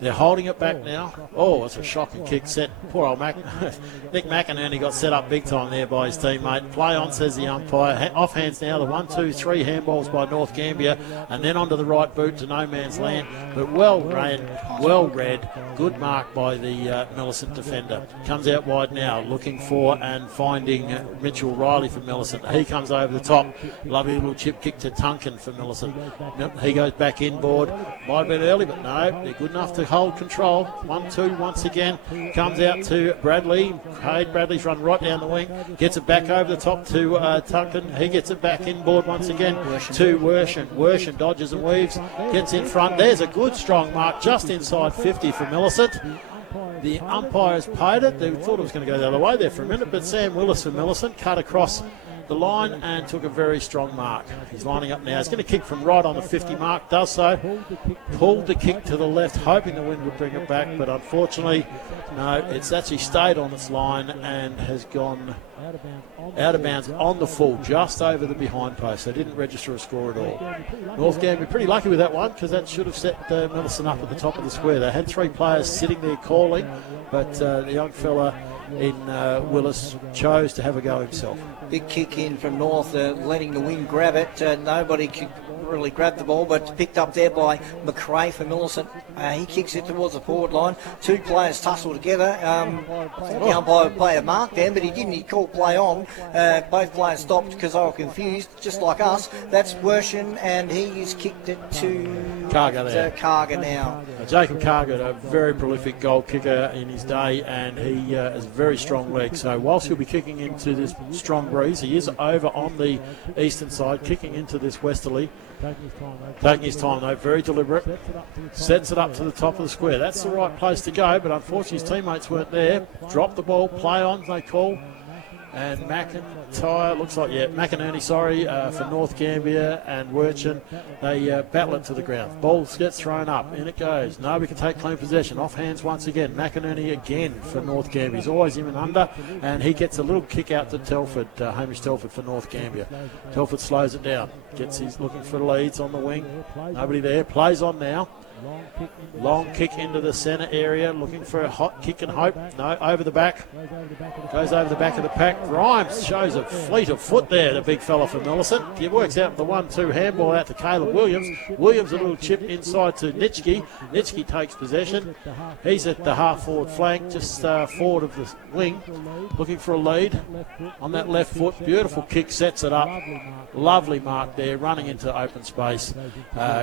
They're holding it back now. Oh, it's a shocking kick set. Poor old Nick McInerney got set up big time there by his teammate. Play on, says the umpire. Off hands now. The 1, 2, 3 handballs by North Gambier, and then onto the right boot to no man's land. But well read. Good mark by the Millicent defender. Comes out wide now, looking for and finding Mitchell Riley for Millicent. He comes over the top. Lovely little chip kick to Tunkin for Millicent. He goes back inboard. Might have been early, but no, they're good enough to hold control. 1-2 once again. Comes out to Bradley. Bradley's run right down the wing. Gets it back over the top to Tunkin. He gets it back inboard once again to Wershen. Wershen dodges and weaves. Gets in front. There's a good strong mark just inside 50 for Millicent. The umpires paid it. They thought it was going to go the other way there for a minute, but Sam Willis for Millicent cut across the line and took a very strong mark. He's lining up now. He's going to kick from right on the 50 mark. Does so. Pulled the kick to the left, hoping the wind would bring it back, but unfortunately, no, it's actually stayed on its line and has gone out of bounds on the full, just over the behind post. They didn't register a score at all. North Gambier pretty lucky with that one, because that should have set Millicent up at the top of the square. They had 3 players sitting there calling, but the young fella in Willis chose to have a go himself. Big kick in from North, letting the wing grab it. Nobody could really grab the ball, but picked up there by McRae for Millicent. He kicks it towards the forward line. 2 players tussle together. The umpire played a mark then, but he didn't. He called play on. Both players stopped because they were confused, just like us. That's Wershen, and he's kicked it to Carger now. Jacob Carger, a very prolific goal kicker in his day, and he has very strong legs. So whilst he'll be kicking into this strong breeze, he is over on the eastern side, kicking into this westerly. Taking his time though, very deliberate. Sets it up to the top of the square. That's the right place to go, but unfortunately his teammates weren't there. Dropped the ball, play on, they call. And McInerney, for North Gambier and Werchen, they battle it to the ground. Ball gets thrown up, in it goes. Nobody can take clean possession. Off hands once again. McInerney again for North Gambier. He's always in and under, and he gets a little kick out to Telford, Hamish Telford for North Gambier. Telford slows it down. He's looking for leads on the wing. Nobody there. Plays on now. Long kick into the centre area, looking for a hot kick and hope. No, over the back. Goes over the back of the pack. Grimes shows a fleet of foot there, the big fella for Millicent. He works out the 1-2 handball out to Caleb Williams. Williams a little chip inside to Nitschke. Nitschke takes possession. He's at the half-forward flank, just forward of the wing, looking for a lead on that left foot. Beautiful kick, sets it up. Lovely mark there, running into open space.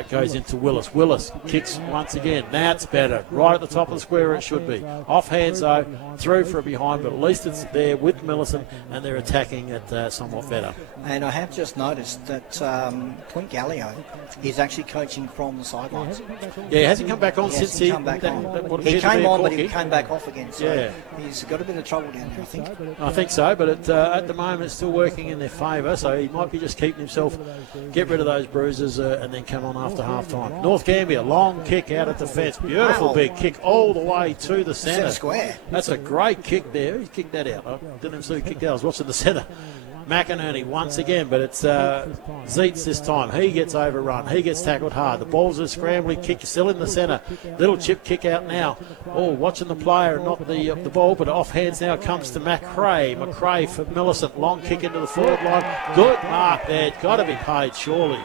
Goes into Willis. Willis kicks once again. Now it's better. Right at the top of the square where it should be. Off hands though, through for a behind, but at least it's there with Millicent and they're attacking it somewhat better. And I have just noticed that Clint Gallio is actually coaching from the sidelines. Yeah, he hasn't come back on since he come back on. He came on, but he came back off again. So he's got a bit of trouble down there, I think. I think so, but at the moment it's still working in their favour, so he might be just keeping himself, get rid of those bruises and then come on after half-time. North Gambier, long kick out at the fence. Beautiful big kick all the way to the centre. Square. That's a great kick there. He kicked that out. I didn't even see who kicked out. I was watching the centre. McInerney once again, but it's Zeitz this time. He gets overrun. He gets tackled hard. The ball's a scrambling kick, still in the centre. Little chip kick out now. Oh, watching the player and not the ball, but off hands now comes to McRae. McRae for Millicent. Long kick into the forward line. Good mark there. It's got to be paid, surely.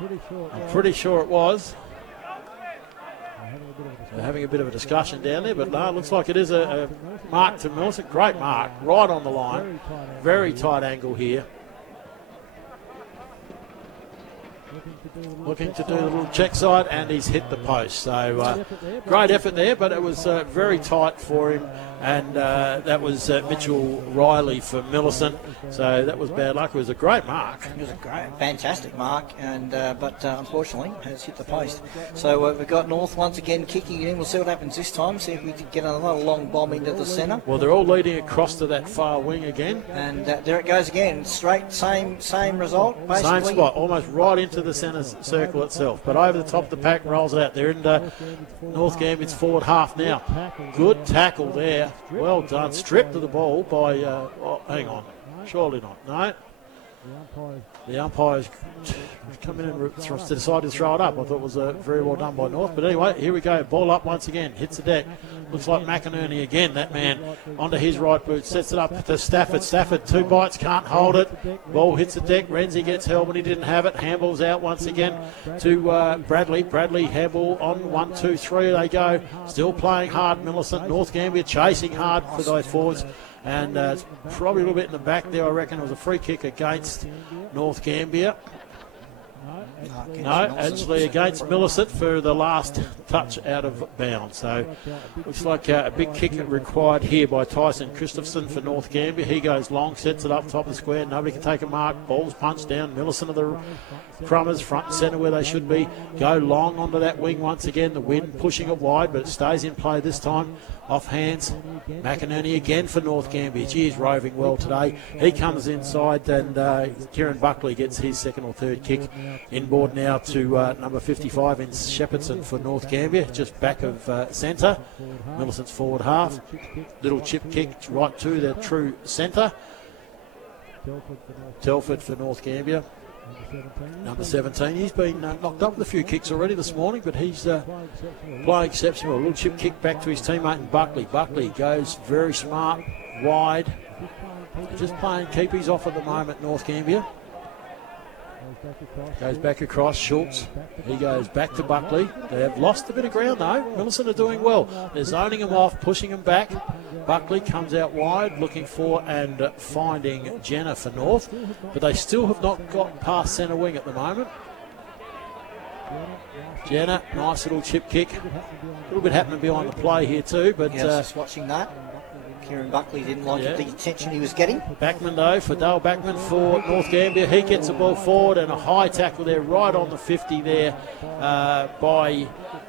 I'm pretty sure it was. They're having a bit of a discussion down there, but no, it looks like it is a mark to Millicent. Great mark, right on the line. Very tight angle here. Looking to do the little check side, and he's hit the post. So great effort there, but it was very tight for him. And that was Mitchell Riley for Millicent. So that was bad luck. It was a great mark. It was a great, fantastic mark, and but unfortunately has hit the post. So we've got North once again kicking it in. We'll see what happens this time. See if we can get another long bomb into the centre. Well, they're all leading across to that far wing again. And there it goes again. Straight, same result, basically. Same spot, almost right into the centre circle itself. But over the top of the pack, rolls it out. They're in North Gambier's forward half now. Good tackle there. Well done. Stripped of the ball by, hang on, surely not. No. The umpire's come in and decided to throw it up. I thought it was very well done by North. But anyway, here we go. Ball up once again. Hits the deck. Looks like McInerney again. That man onto his right boot. Sets it up to Stafford. Stafford, 2 bites. Can't hold it. Ball hits the deck. Renzi gets held when he didn't have it. Handball's out once again to Bradley. Bradley, handball on 1, 2, 3. They go. Still playing hard. Millicent. North Gambier chasing hard for those forwards. And it's probably a little bit in the back there, I reckon. It was a free kick against North Gambier. No, actually against Millicent for the last touch out of bounds. So looks like a big kick required here by Tyson Christopherson for North Gambier. He goes long, sets it up top of the square. Nobody can take a mark. Ball's punched down. Millicent of the Crummers, front and centre where they should be. Go long onto that wing once again. The wind pushing it wide, but it stays in play this time. Off hands. McInerney again for North Gambier. Gee, he's roving well today. He comes inside, and Kieran Buckley gets his second or third kick. Inboard now to number 55 in Shepherdson for North Gambier, just back of centre. Millicent's forward half. Little chip kick right to the true centre. Telford for North Gambier. Number 17. He's been knocked up with a few kicks already this morning, but he's playing exceptional. A little chip kick back to his teammate in Buckley. Buckley goes very smart, wide. Just playing keepies off at the moment, North Gambier. Goes back across, Schultz. He goes back to Buckley. They have lost a bit of ground though. Millicent are doing well. They're zoning him off, pushing him back. Buckley comes out wide, looking for and finding Jenner for North. But they still have not got past centre wing at the moment. Jenner, nice little chip kick. A little bit happening behind the play here too. But just watching that. Kieran Buckley didn't like the attention he was getting. Backman though, for Dale Backman for North Gambier. He gets the ball forward and a high tackle there right on the 50 there by,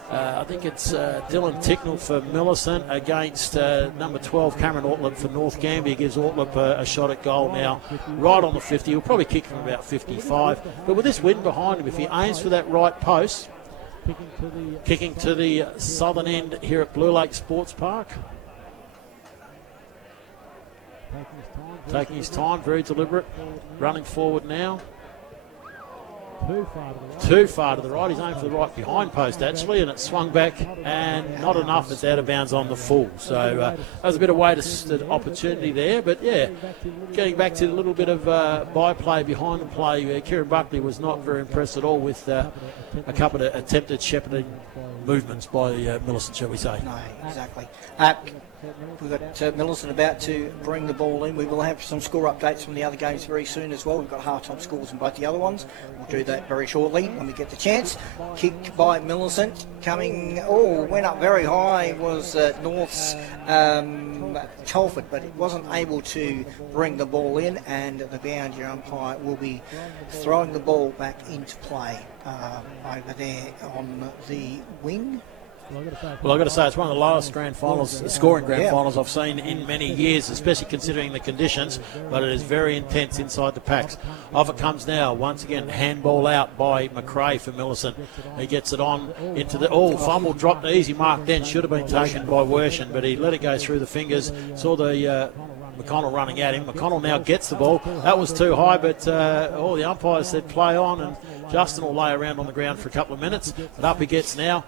I think it's Dylan Ticknell for Millicent against number 12 Cameron Ortlip for North Gambier. Gives Ortlip a shot at goal now right on the 50. He'll probably kick from about 55. But with this wind behind him, if he aims for that right post, kicking to the southern end here at Blue Lake Sports Park. Taking his time, very deliberate. Running forward now. Too far to the right. He's aimed for the right behind post, actually, and it swung back, and not enough. It's out of bounds on the full. So that was a bit of wasted opportunity there. But, yeah, getting back to a little bit of byplay behind the play, Kieran Buckley was not very impressed at all with a couple of attempted shepherding movements by Millicent, shall we say. No, exactly. We've got Millicent about to bring the ball in. We will have some score updates from the other games very soon as well. We've got half-time scores in both the other ones. We'll do that very shortly when we get the chance. Kick by Millicent. Went up very high was North's Telford, but it wasn't able to bring the ball in, and the boundary umpire will be throwing the ball back into play over there on the wing. Well, I've got to say, it's one of the lowest scoring grand finals I've seen in many years, especially considering the conditions, but it is very intense inside the packs. Off it comes now, once again, handball out by McRae for Millicent. He gets it on into the, fumble, dropped, easy mark then, should have been taken by Worshen, but he let it go through the fingers, saw the McConnell running at him. McConnell now gets the ball. That was too high, but all the umpires said play on, and Justin will lay around on the ground for a couple of minutes. But up he gets now.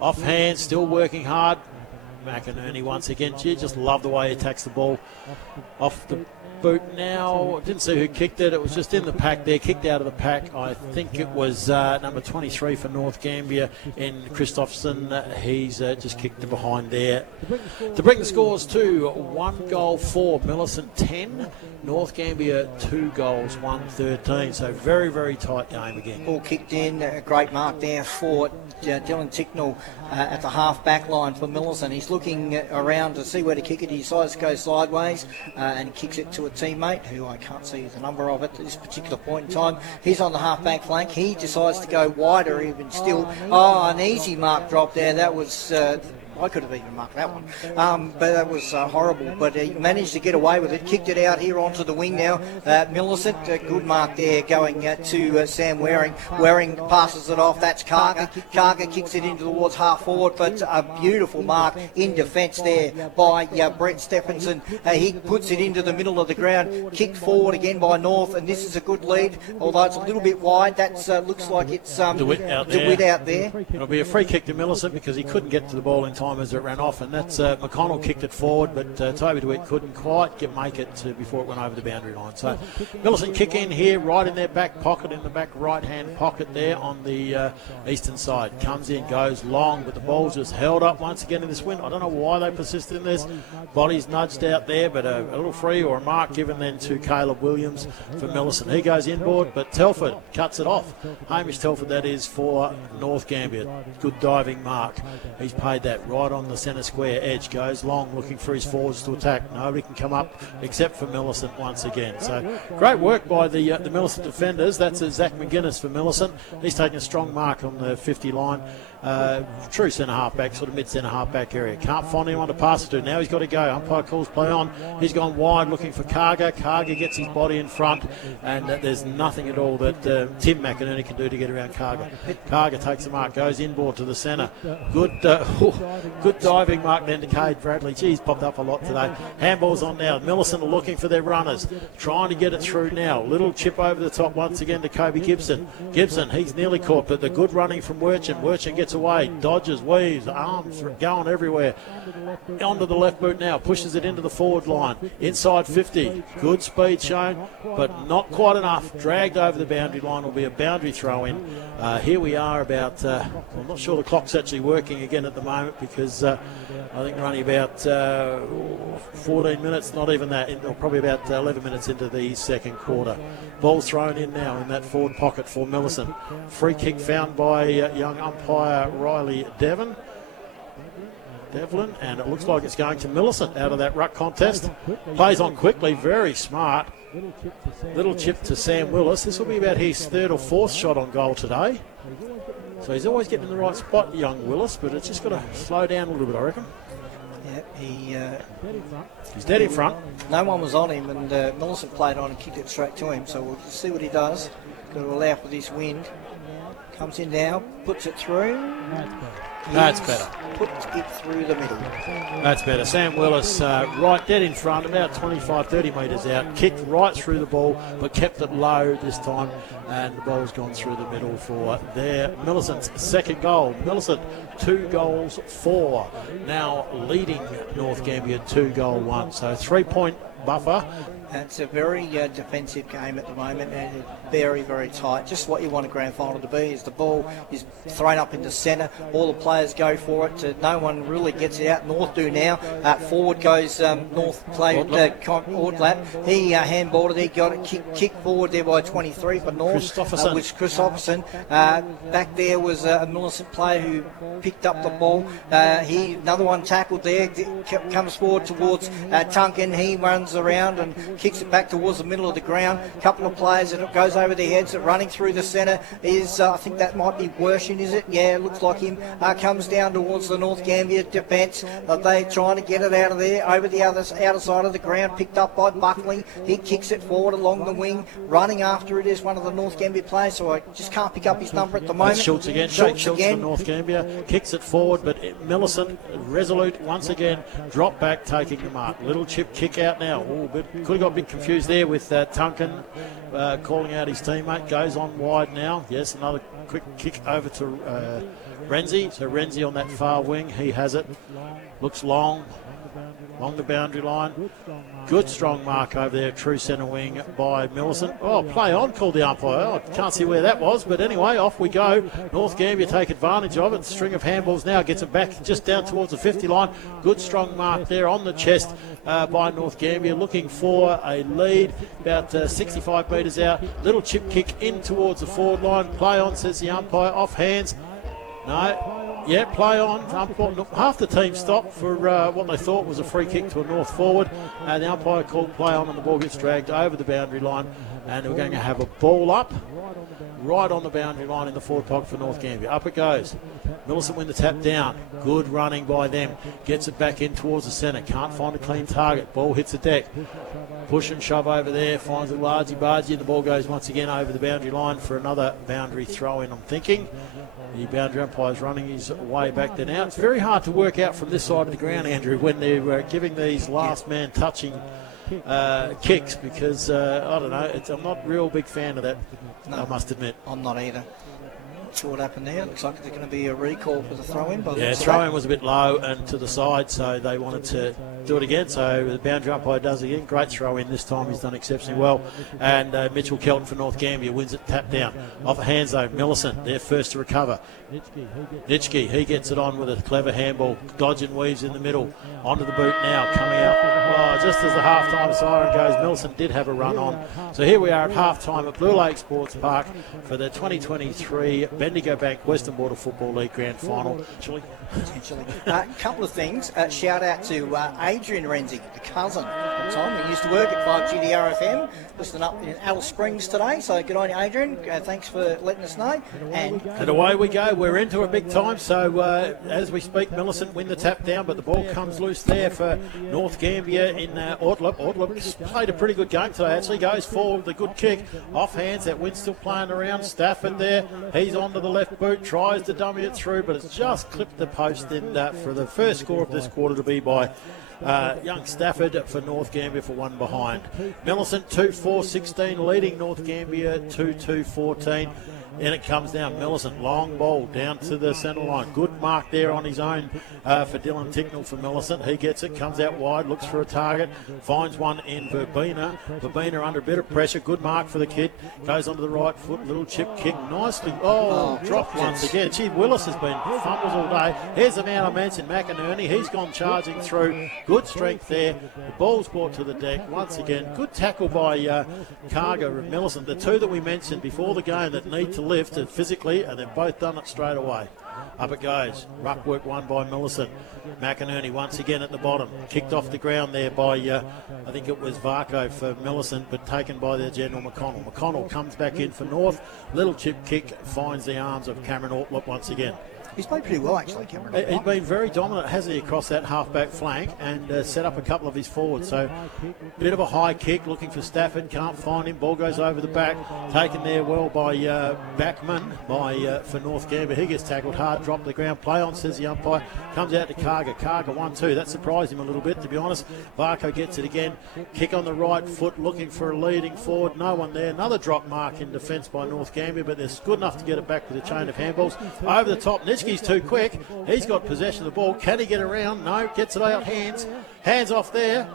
Off hand, still working hard. McInerney once again. Gee, just love the way he attacks the ball. Off the boot now. Didn't see who kicked it. It was just in the pack there. Kicked out of the pack. I think it was number 23 for North Gambier in Christopherson. He's just kicked it behind there. To bring the scores to 1 goal for Millicent 10. North Gambier 2 goals, 1-13. So very, very tight game again. Ball kicked in. A great mark there for Dylan Ticknell at the half-back line for Millicent. He's looking around to see where to kick it. He decides to go sideways and kicks it to a teammate who I can't see the number of at this particular point in time. He's on the half-back flank. He decides to go wider even still. An easy mark drop there. That was... I could have even marked that one. But that was horrible. But he managed to get away with it. Kicked it out here onto the wing now. Millicent, good mark there going to Sam Waring. Waring passes it off. That's Carger. Carger kicks it into towards half forward. But a beautiful mark in defence there by Brett Stephenson. He puts it into the middle of the ground. Kicked forward again by North. And this is a good lead. Although it's a little bit wide. That looks like it's DeWitt out there. It'll be a free kick to Millicent because he couldn't get to the ball in time as it ran off, and that's McConnell kicked it forward, but Toby DeWitt couldn't quite make it before it went over the boundary line. So Millicent kick in here, right in their back pocket, in the back right-hand pocket there on the eastern side. Comes in, goes long, but the ball's just held up once again in this wind. I don't know why they persisted in this. Body's nudged out there, but a little free or a mark given then to Caleb Williams for Millicent. He goes inboard, but Telford cuts it off. Hamish Telford, that is, for North Gambier. Good diving mark. He's paid that right on the centre square edge. Goes long, looking for his forwards to attack. Nobody can come up except for Millicent once again. So great work by the Millicent defenders. That's Zach McGuinness for Millicent. He's taking a strong mark on the 50 line. True centre half back, sort of mid centre half back area. Can't find anyone to pass it to. Now he's got to go. Umpire calls play on. He's gone wide looking for Carger. Carger gets his body in front, and there's nothing at all that Tim McInerney can do to get around Carger. Carger takes the mark, goes inboard to the centre. Good diving mark then to Cade Bradley. He's popped up a lot today. Handball's on now. Millicent are looking for their runners, trying to get it through now. Little chip over the top once again to Kobe Gibson. Gibson, he's nearly caught, but the good running from Wirchin. Wirchin gets away, dodges, weaves, arms going everywhere. Onto the left boot now, pushes it into the forward line. Inside 50, good speed shown, but not quite enough. Dragged over the boundary line, will be a boundary throw in. Here we are about, I'm not sure the clock's actually working again at the moment because I think we're only about 14 minutes, not even that, or probably about 11 minutes into the second quarter. Ball thrown in now in that forward pocket for Millicent. Free kick found by young umpire Riley Devlin, and it looks like it's going to Millicent out of that ruck contest. Plays on quickly, very smart. Little chip to Sam Willis. This will be about his third or fourth shot on goal today. So he's always getting in the right spot, young Willis, but it's just got to slow down a little bit, I reckon. Yeah, he's dead in front. No one was on him, and Millicent played on and kicked it straight to him. So we'll see what he does. Got to allow for this wind. Comes in now, puts it through. That's better. Put it through the middle. That's better. Sam Willis right dead in front, about 25, 30 metres out, kicked right through the ball, but kept it low this time, and the ball's gone through the middle for their Millicent's second goal. Millicent 2 goals 4, now leading North Gambier 2-1. So 3-point buffer. It's a very defensive game at the moment, and it's very, very tight. Just what you want a grand final to be is the ball is thrown up into centre. All the players go for it. No one really gets it out. North do now. Forward goes North play Ordlap. He handballed it. He got it kicked forward there by 23 for North. Which Christopherson. Back there was a Millicent player who picked up the ball. Another one tackled there. Comes forward towards Tunkin. He runs around and kicks it back towards the middle of the ground. A couple of players, and it goes over their heads. Running through the centre is, I think that might be Worshin, is it? Yeah, it looks like him. Comes down towards the North Gambier defence. They trying to get it out of there, over the outer side of the ground, picked up by Buckley. He kicks it forward along the wing. Running after it is one of the North Gambier players, so I just can't pick up his number at the moment. That's Schultz again. Schultz for North Gambier. Kicks it forward, but Millicent, resolute once again, drop back, taking the mark. Little chip kick out now. Could have got a bit confused there with Tunkin calling out his teammate. Goes on wide now. Yes, another quick kick over to Renzi. So Renzi on that far wing. He has it. Looks long the boundary line. Good strong mark over there, true centre wing by Millicent. Oh, play on, called the umpire. Oh, I can't see where that was, but anyway, off we go. North Gambier take advantage of it. String of handballs now gets it back just down towards the 50 line. Good strong mark there on the chest by North Gambier, looking for a lead about 65 metres out. Little chip kick in towards the forward line. Play on, says the umpire. Off hands. No. Yeah, play on. Half the team stopped for what they thought was a free kick to a North forward. The umpire called play on, and the ball gets dragged over the boundary line. And we're going to have a ball up right on the boundary line in the forward pocket for North Gambier. Up it goes. Millicent win the tap down. Good running by them. Gets it back in towards the centre. Can't find a clean target. Ball hits the deck. Push and shove over there. Finds a largy-bargy. The ball goes once again over the boundary line for another boundary throw-in, I'm thinking. The boundary umpire's running his way back there now. It's very hard to work out from this side of the ground, Andrew, when they're giving these last man touching kicks, because I don't know, I'm not a real big fan of that. No, I must admit. I'm not either. Not sure what happened there. Looks like there's going to be a recall for the throw-in. Yeah, throw-in was a bit low and to the side, so they wanted to do it again. So the boundary umpire does it again. Great throw-in this time. He's done exceptionally well. And Mitchell Kelton for North Gambier wins it, tap down. Off a hands though, Millicent, they're first to recover. Nitschke, he gets it on with a clever handball. Dodge and weaves in the middle. Onto the boot now, coming out. Oh, just as the half-time siren goes, Millicent did have a run on. So here we are at half-time at Blue Lake Sports Park for the 2023 Bendigo Bank Western Border Football League Grand Final. Potentially. A couple of things. Shout out to Adrian Renzi, the cousin of Tom, who used to work at 5GDRFM, listening up in Alice Springs today. So good on you, Adrian. Thanks for letting us know. And away we go. We're into a big time. So as we speak, Millicent win the tap down, but the ball comes loose there for North Gambier in Ortlip. Ortlip's played a pretty good game today. Actually goes forward with a good kick. Off hands. That wind's still playing around. Stafford there. He's onto the left boot. Tries to dummy it through, but it's just clipped the post in for the first score of this quarter to be by young Stafford for North Gambier for one behind. Millicent 2-4-16 leading North Gambier 2-2-14. And it comes down. Millicent, long ball down to the centre line. Good mark there on his own for Dylan Ticknell for Millicent. He gets it, comes out wide, looks for a target, finds one in Verbena. Verbena under a bit of pressure. Good mark for the kid. Goes onto the right foot. Little chip kick nicely. Oh, dropped once again. Gee, Willis has been fumbles all day. Here's the man I mentioned, McInerney. He's gone charging through. Good strength there. The ball's brought to the deck once again. Good tackle by Karga and Millicent. The two that we mentioned before the game that need to lift it physically, and they've both done it straight away. Up it goes. Ruck work won by Millicent. McInerney once again at the bottom. Kicked off the ground there by, I think it was Varco for Millicent, but taken by their general McConnell. McConnell comes back in for North. Little chip kick finds the arms of Cameron Ortlip once again. He's played pretty well, actually, Cameron. He's been very dominant, hasn't he, across that half-back flank and set up a couple of his forwards. So, bit of a high kick, looking for Stafford, can't find him. Ball goes over the back, taken there well by Backman for North Gambier. He gets tackled hard, dropped to the ground. Play on, says the umpire. Comes out to Karga. Karga 1-2. That surprised him a little bit, to be honest. Varco gets it again. Kick on the right foot, looking for a leading forward. No one there. Another drop mark in defence by North Gambier, but they're good enough to get it back with a chain of handballs. Over the top, Nitschke's too quick. He's got possession of the ball. Can he get around? No. Gets it out. Hands off there.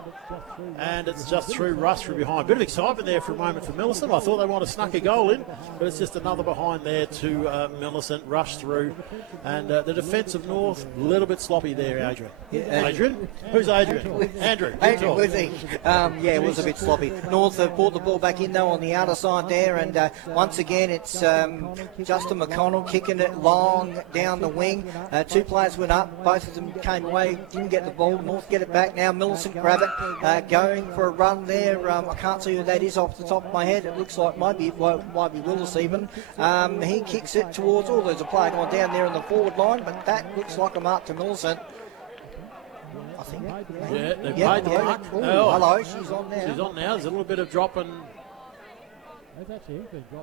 And it's just through Russ from behind. Bit of excitement there for a moment for Millicent. I thought they might have snuck a goal in, but it's just another behind there to Millicent. Rush through. And the defence of North, a little bit sloppy there, Adrian. Yeah, Adrian? Who's Adrian? Andrew. Andrew, was he? It was a bit sloppy. North brought the ball back in, though, on the outer side there. And once again, it's Justin McConnell kicking it long down the wing. Two players went up. Both of them came away, didn't get the ball. North get it back now. Millicent grab it. Going for a run there. I can't see who that is off the top of my head. It looks like might be Willis even. He kicks it towards, there's a player going down there in the forward line, but that looks like a mark to Millicent. I think. Yeah, they've paid the mark. Hello, she's on now. She's on now. There's a little bit of drop and...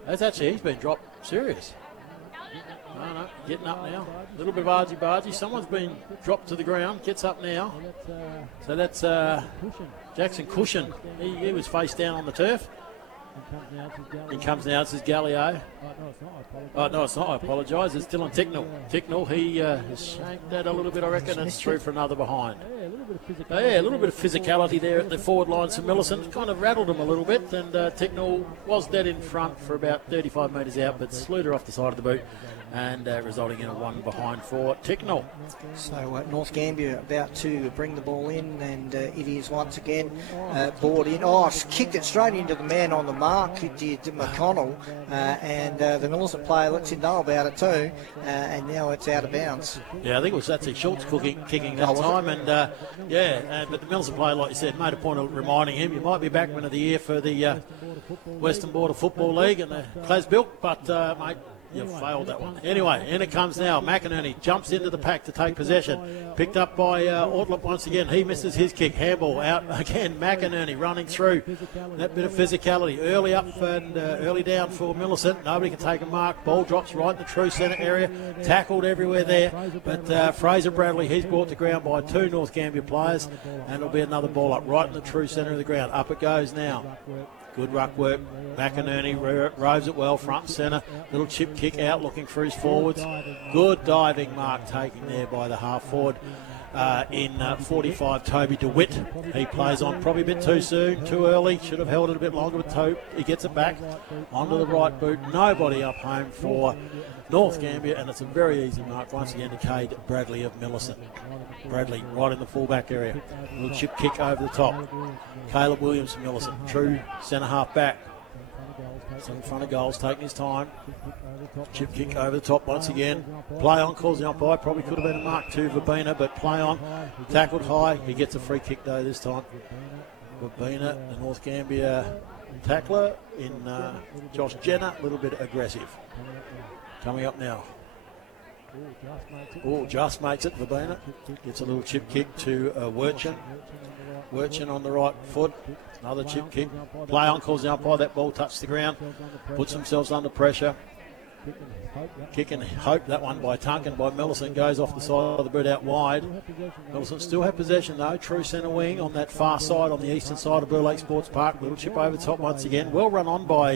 He's been dropped. Serious. No, getting up now. A little bit of argy-bargy. Someone's been dropped to the ground. Gets up now. So that's Jackson Cushion. He was face down on the turf. He comes now. It's his Galileo. Oh, no, it's not. I apologise. It's Dylan Ticknell. Ticknell, he has shanked that a little bit, I reckon, and it's through for another behind. A little bit of physicality there at the forward line. So Millicent kind of rattled him a little bit, and Ticknell was dead in front for about 35 metres out, but slewed her off the side of the boot, and resulting in a one behind for Ticknell. So North Gambier about to bring the ball in, and it is once again brought in. Kicked it straight into the man on the mark. It did McConnell, and the Millicent player lets him know about it too, and now it's out of bounds. Yeah, I think it was actually Schultz kicking that time, and but the Millicent player, like you said, made a point of reminding him, you might be backman of the year for the Western Border Football League and the Clasbilk, but mate, you failed that one. Anyway, in it comes now. McInerney jumps into the pack to take possession. Picked up by Ortlip once again. He misses his kick. Handball out again. McInerney running through. That bit of physicality. Early up and early down for Millicent. Nobody can take a mark. Ball drops right in the true centre area. Tackled everywhere there. But Fraser Bradley, he's brought to ground by two North Gambier players. And it'll be another ball up right in the true centre of the ground. Up it goes now. Good ruck work. McInerney roves it well, front and centre. Little chip kick out, looking for his forwards. Good diving mark taken there by the half forward in 45, Toby DeWitt. He plays on probably a bit too soon, too early. Should have held it a bit longer with Toby. He gets it back onto the right boot. Nobody up home for North Gambier, and it's a very easy mark once again to Cade Bradley of Millicent. Bradley right in the fullback area. Little chip kick over the top. Caleb Williams from Millicent, true centre half back. So in front of goals, taking his time. Chip kick over the top once again. Play on, calls the umpire. Probably could have been a mark to Verbena, but play on. Tackled high. He gets a free kick though this time. Verbena, the North Gambier tackler in Josh Jenner, a little bit aggressive. Coming up now. Just makes it, Verbena. Gets a little chip kick to Wirchin. Wirchin on the right foot. Another chip kick. Play on, calls the umpire. That ball touched the ground. Puts themselves under pressure. Kick and hope. That one by Tunkin, by Millicent, goes off the side of the boot out wide. Millicent still have possession though. True centre wing on that far side, on the eastern side of Blue Lake Sports Park. Little chip over the top once again. Well run on by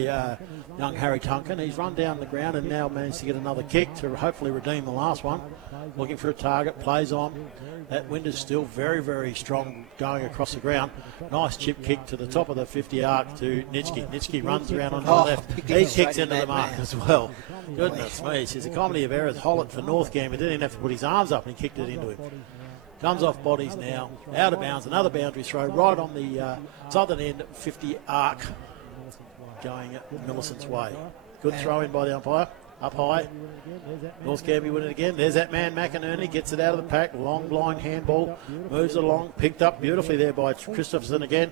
young Harry Tunkin. He's run down the ground and now managed to get another kick to hopefully redeem the last one. Looking for a target. Plays on. That wind is still very, very strong going across the ground. Nice chip kick to the top of the 50 arc to Nitschke. Nitschke runs around on the left. He kicks into the mark as well. Goodness me, it's a comedy of errors. Hollett for North Gambier didn't even have to put his arms up and he kicked it into him. Comes off bodies now, out of bounds, another boundary throw right on the southern end 50 arc, going Millicent's way. Good throw in by the umpire. Up high. North Gambier win it again. There's that man, McInerney. Gets it out of the pack. Long blind handball. Moves along. Picked up beautifully there by Christopherson again.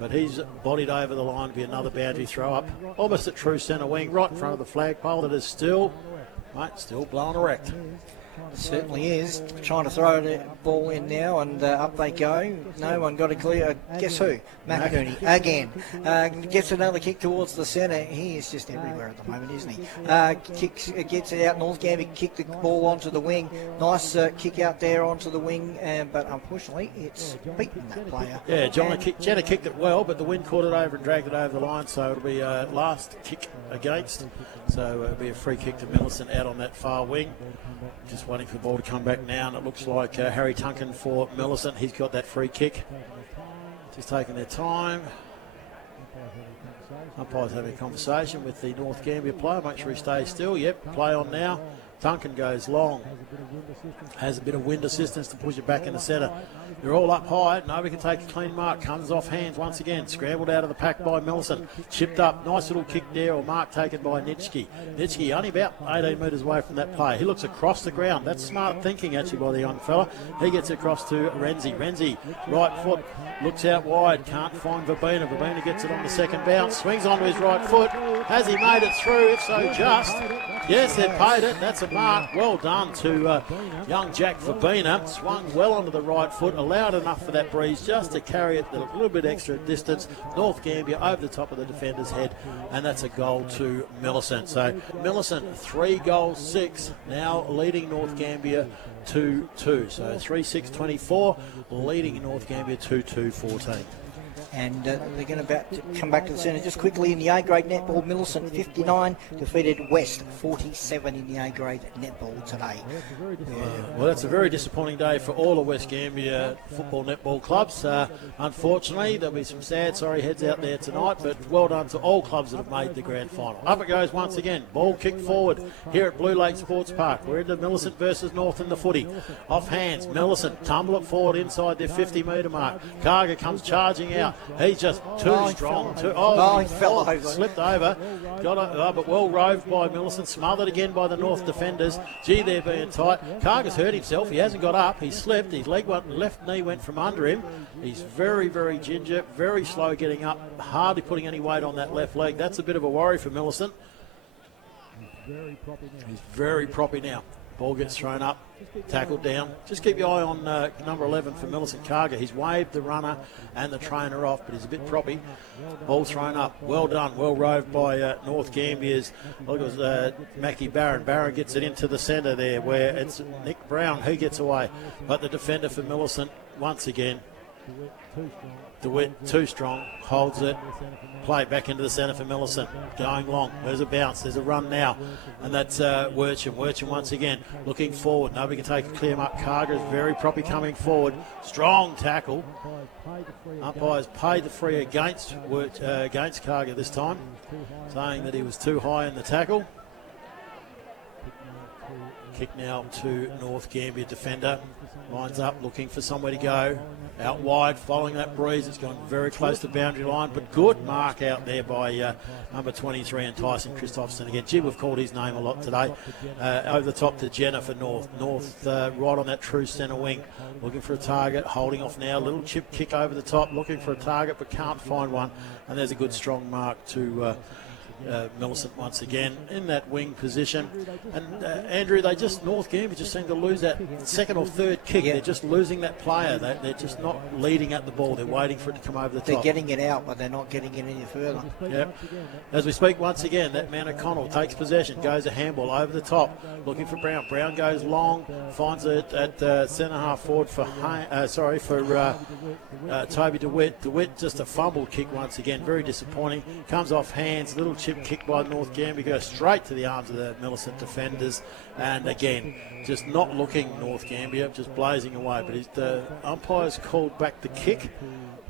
But he's bodied over the line to be another boundary throw up. Almost at true centre wing. Right in front of the flagpole that is still blowing erect. Certainly is. Trying to throw the ball in now, and up they go. No one got a clear. Guess who? McInerney again. Gets another kick towards the centre. He is just everywhere at the moment, isn't he? Gets it out. North Gambier kick the ball onto the wing. Nice kick out there onto the wing, but unfortunately it's beaten that player. Yeah, Jenna kicked it well, but the wind caught it over and dragged it over the line, so it'll be a last kick against. So it'll be a free kick to Millicent out on that far wing. Just waiting for the ball to come back now, and it looks like Harry Tunkin for Millicent. He's got that free kick. Just taking their time. Umpire's having a conversation with the North Gambier player. Make sure he stays still. Yep, play on now. Duncan goes long. Has a bit of wind assistance to push it back in the centre. They're all up high. Nobody can take a clean mark. Comes off hands once again. Scrambled out of the pack by Millicent. Chipped up. Nice little kick there, or mark taken by Nitschke. Nitschke only about 18 metres away from that player. He looks across the ground. That's smart thinking actually by the young fella. He gets across to Renzi. Renzi, right foot. Looks out wide. Can't find Verbena. Verbena gets it on the second bounce. Swings onto his right foot. Has he made it through? If so, just. Yes, they've paid it. That's a mark. Well done to young Jack Verbena. Swung well onto the right foot. Allowed enough for that breeze just to carry it a little bit extra distance. North Gambier over the top of the defender's head. And that's a goal to Millicent. So Millicent 3-6. Now leading North Gambier 2-2. So 3-6-24. Leading North Gambier 2-2-14. And they're going to come back to the centre just quickly in the A-grade netball. Millicent 59 defeated West 47 in the A-grade netball today. Well, that's a very disappointing day for all of West Gambier football netball clubs. Unfortunately, there'll be some sad, sorry heads out there tonight, but well done to all clubs that have made the grand final. Up it goes once again. Ball kicked forward here at Blue Lake Sports Park. We're into Millicent versus North in the footy. Off hands, Millicent tumble it forward inside their 50-metre mark. Karga comes charging out. He's just too strong. He fell over. Slipped over. But well roved by Millicent. Smothered again by the North defenders. Gee, they're being tight. Karga's hurt himself. He hasn't got up. He slipped. His left knee went from under him. He's very, very ginger. Very slow getting up. Hardly putting any weight on that left leg. That's a bit of a worry for Millicent. He's very proppy now. Ball gets thrown up, tackled down. Just keep your eye on number 11 for Millicent Karga. He's waved the runner and the trainer off, but he's a bit proppy. Ball thrown up. Well done. Well roved by North Gambier's. Look, it was Mackie Barron. Barron gets it into the centre there where it's Nick Brown who gets away. But the defender for Millicent, once again, DeWitt too strong, holds it. Play back into the centre for Millicent. Going long. There's a bounce. There's a run now. And that's Wircham. Wircham once again looking forward. Nobody can take a clear mark. Karga is very properly coming forward. Strong tackle. Umpires paid the free against Karga this time, saying that he was too high in the tackle. Kick now to North Gambier defender. Lines up, looking for somewhere to go. Out wide, following that breeze. It's gone very close to the boundary line, but good mark out there by number 23 and Tyson Christopherson again. Gee, we've called his name a lot today. Over the top to Jenna for North. North right on that true centre wing. Looking for a target, holding off now. Little chip kick over the top, looking for a target, but can't find one. And there's a good strong mark to Millicent once again in that wing position. And Andrew, North Gambier just seem to lose that second or third kick. Yeah. They're just losing that player. They're just not leading at the ball. They're waiting for it to come over the top. They're getting it out, but they're not getting it any further. Yep. As we speak once again, that man O'Connell takes possession, goes a handball over the top, looking for Brown. Brown goes long, finds it at centre half forward for Toby DeWitt. DeWitt just a fumble kick once again, very disappointing. Comes off hands, little chip kick by North Gambier, goes straight to the arms of the Millicent defenders, and again, just not looking North Gambier, just blazing away. But the umpires called back the kick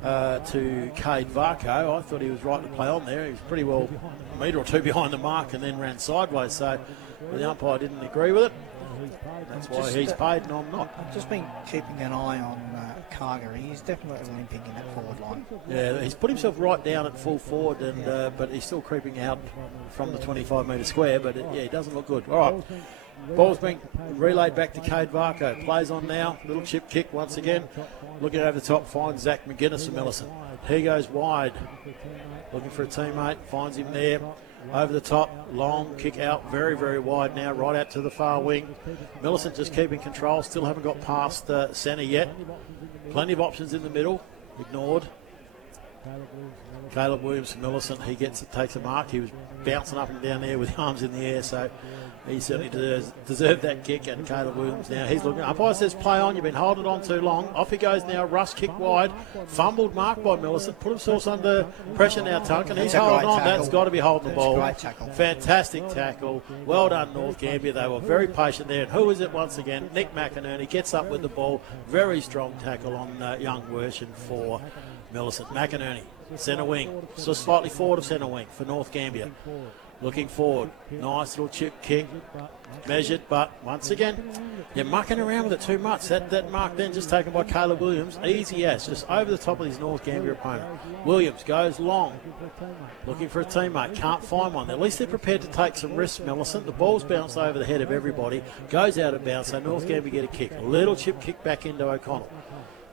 to Cade Varco. I thought he was right to play on there. He was pretty well a metre or two behind the mark and then ran sideways, so the umpire didn't agree with it. That's why he's paid and I'm not. I've just been keeping an eye on Karga. He's definitely limping in that forward line. Yeah, he's put himself right down at full forward, and but he's still creeping out from the 25-metre square, but he doesn't look good. All right, Ball's being relayed back to Cade Varco. Plays on now. Little chip kick once again. Looking over the top, finds Zach McGuinness of Millicent. He goes wide. Looking for a teammate. Finds him there. Over the top. Long kick out. Very, very wide now. Right out to the far wing. Millicent just keeping control. Still haven't got past centre yet. Plenty of options in the middle. Ignored. Caleb Williams from Millicent, he takes a mark. He was bouncing up and down there with arms in the air, so he certainly deserved that kick. And Caleb Williams now, he's looking. Umpire says play on, you've been holding on too long. Off he goes now, Russ kick wide. Fumbled mark by Millicent, put himself under pressure now, Tunkin. He's holding on, that's got to be holding the ball. Great tackle. Fantastic tackle. Well done, North Gambier. They were very patient there. And who is it once again? Nick McInerney gets up with the ball. Very strong tackle on young Wershen for Millicent. McInerney, centre wing, so slightly forward of centre wing for North Gambier. Looking forward, nice little chip kick, measured, but once again, they're mucking around with it too much. That mark then just taken by Caleb Williams, easy as, just over the top of his North Gambier opponent. Williams goes long, looking for a teammate, can't find one. At least they're prepared to take some risks, Millicent. The ball's bounced over the head of everybody, goes out of bounds, so North Gambier get a kick. A little chip kick back into O'Connell.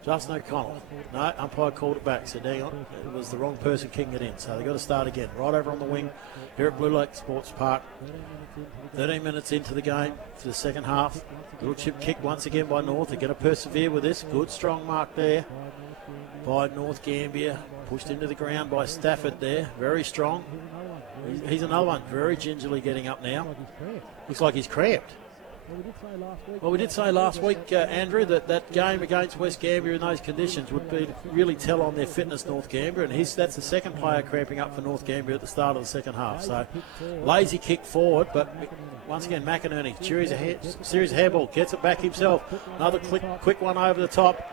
Justin O'Connell. No, umpire called it back, so dang on. It was the wrong person kicking it in, so they've got to start again. Right over on the wing here at Blue Lake Sports Park. 13 minutes into the game for the second half. Little chip kick once again by North. They're going to persevere with this. Good strong mark there by North Gambier. Pushed into the ground by Stafford there. Very strong. He's another one. Very gingerly getting up now. Looks like he's cramped. Well, we did say last week, Andrew, that game against West Gambier in those conditions would be to really tell on their fitness, North Gambier, and that's the second player cramping up for North Gambier at the start of the second half. So, lazy kick forward, but once again, McInerney, series of handball, gets it back himself. Another quick one over the top.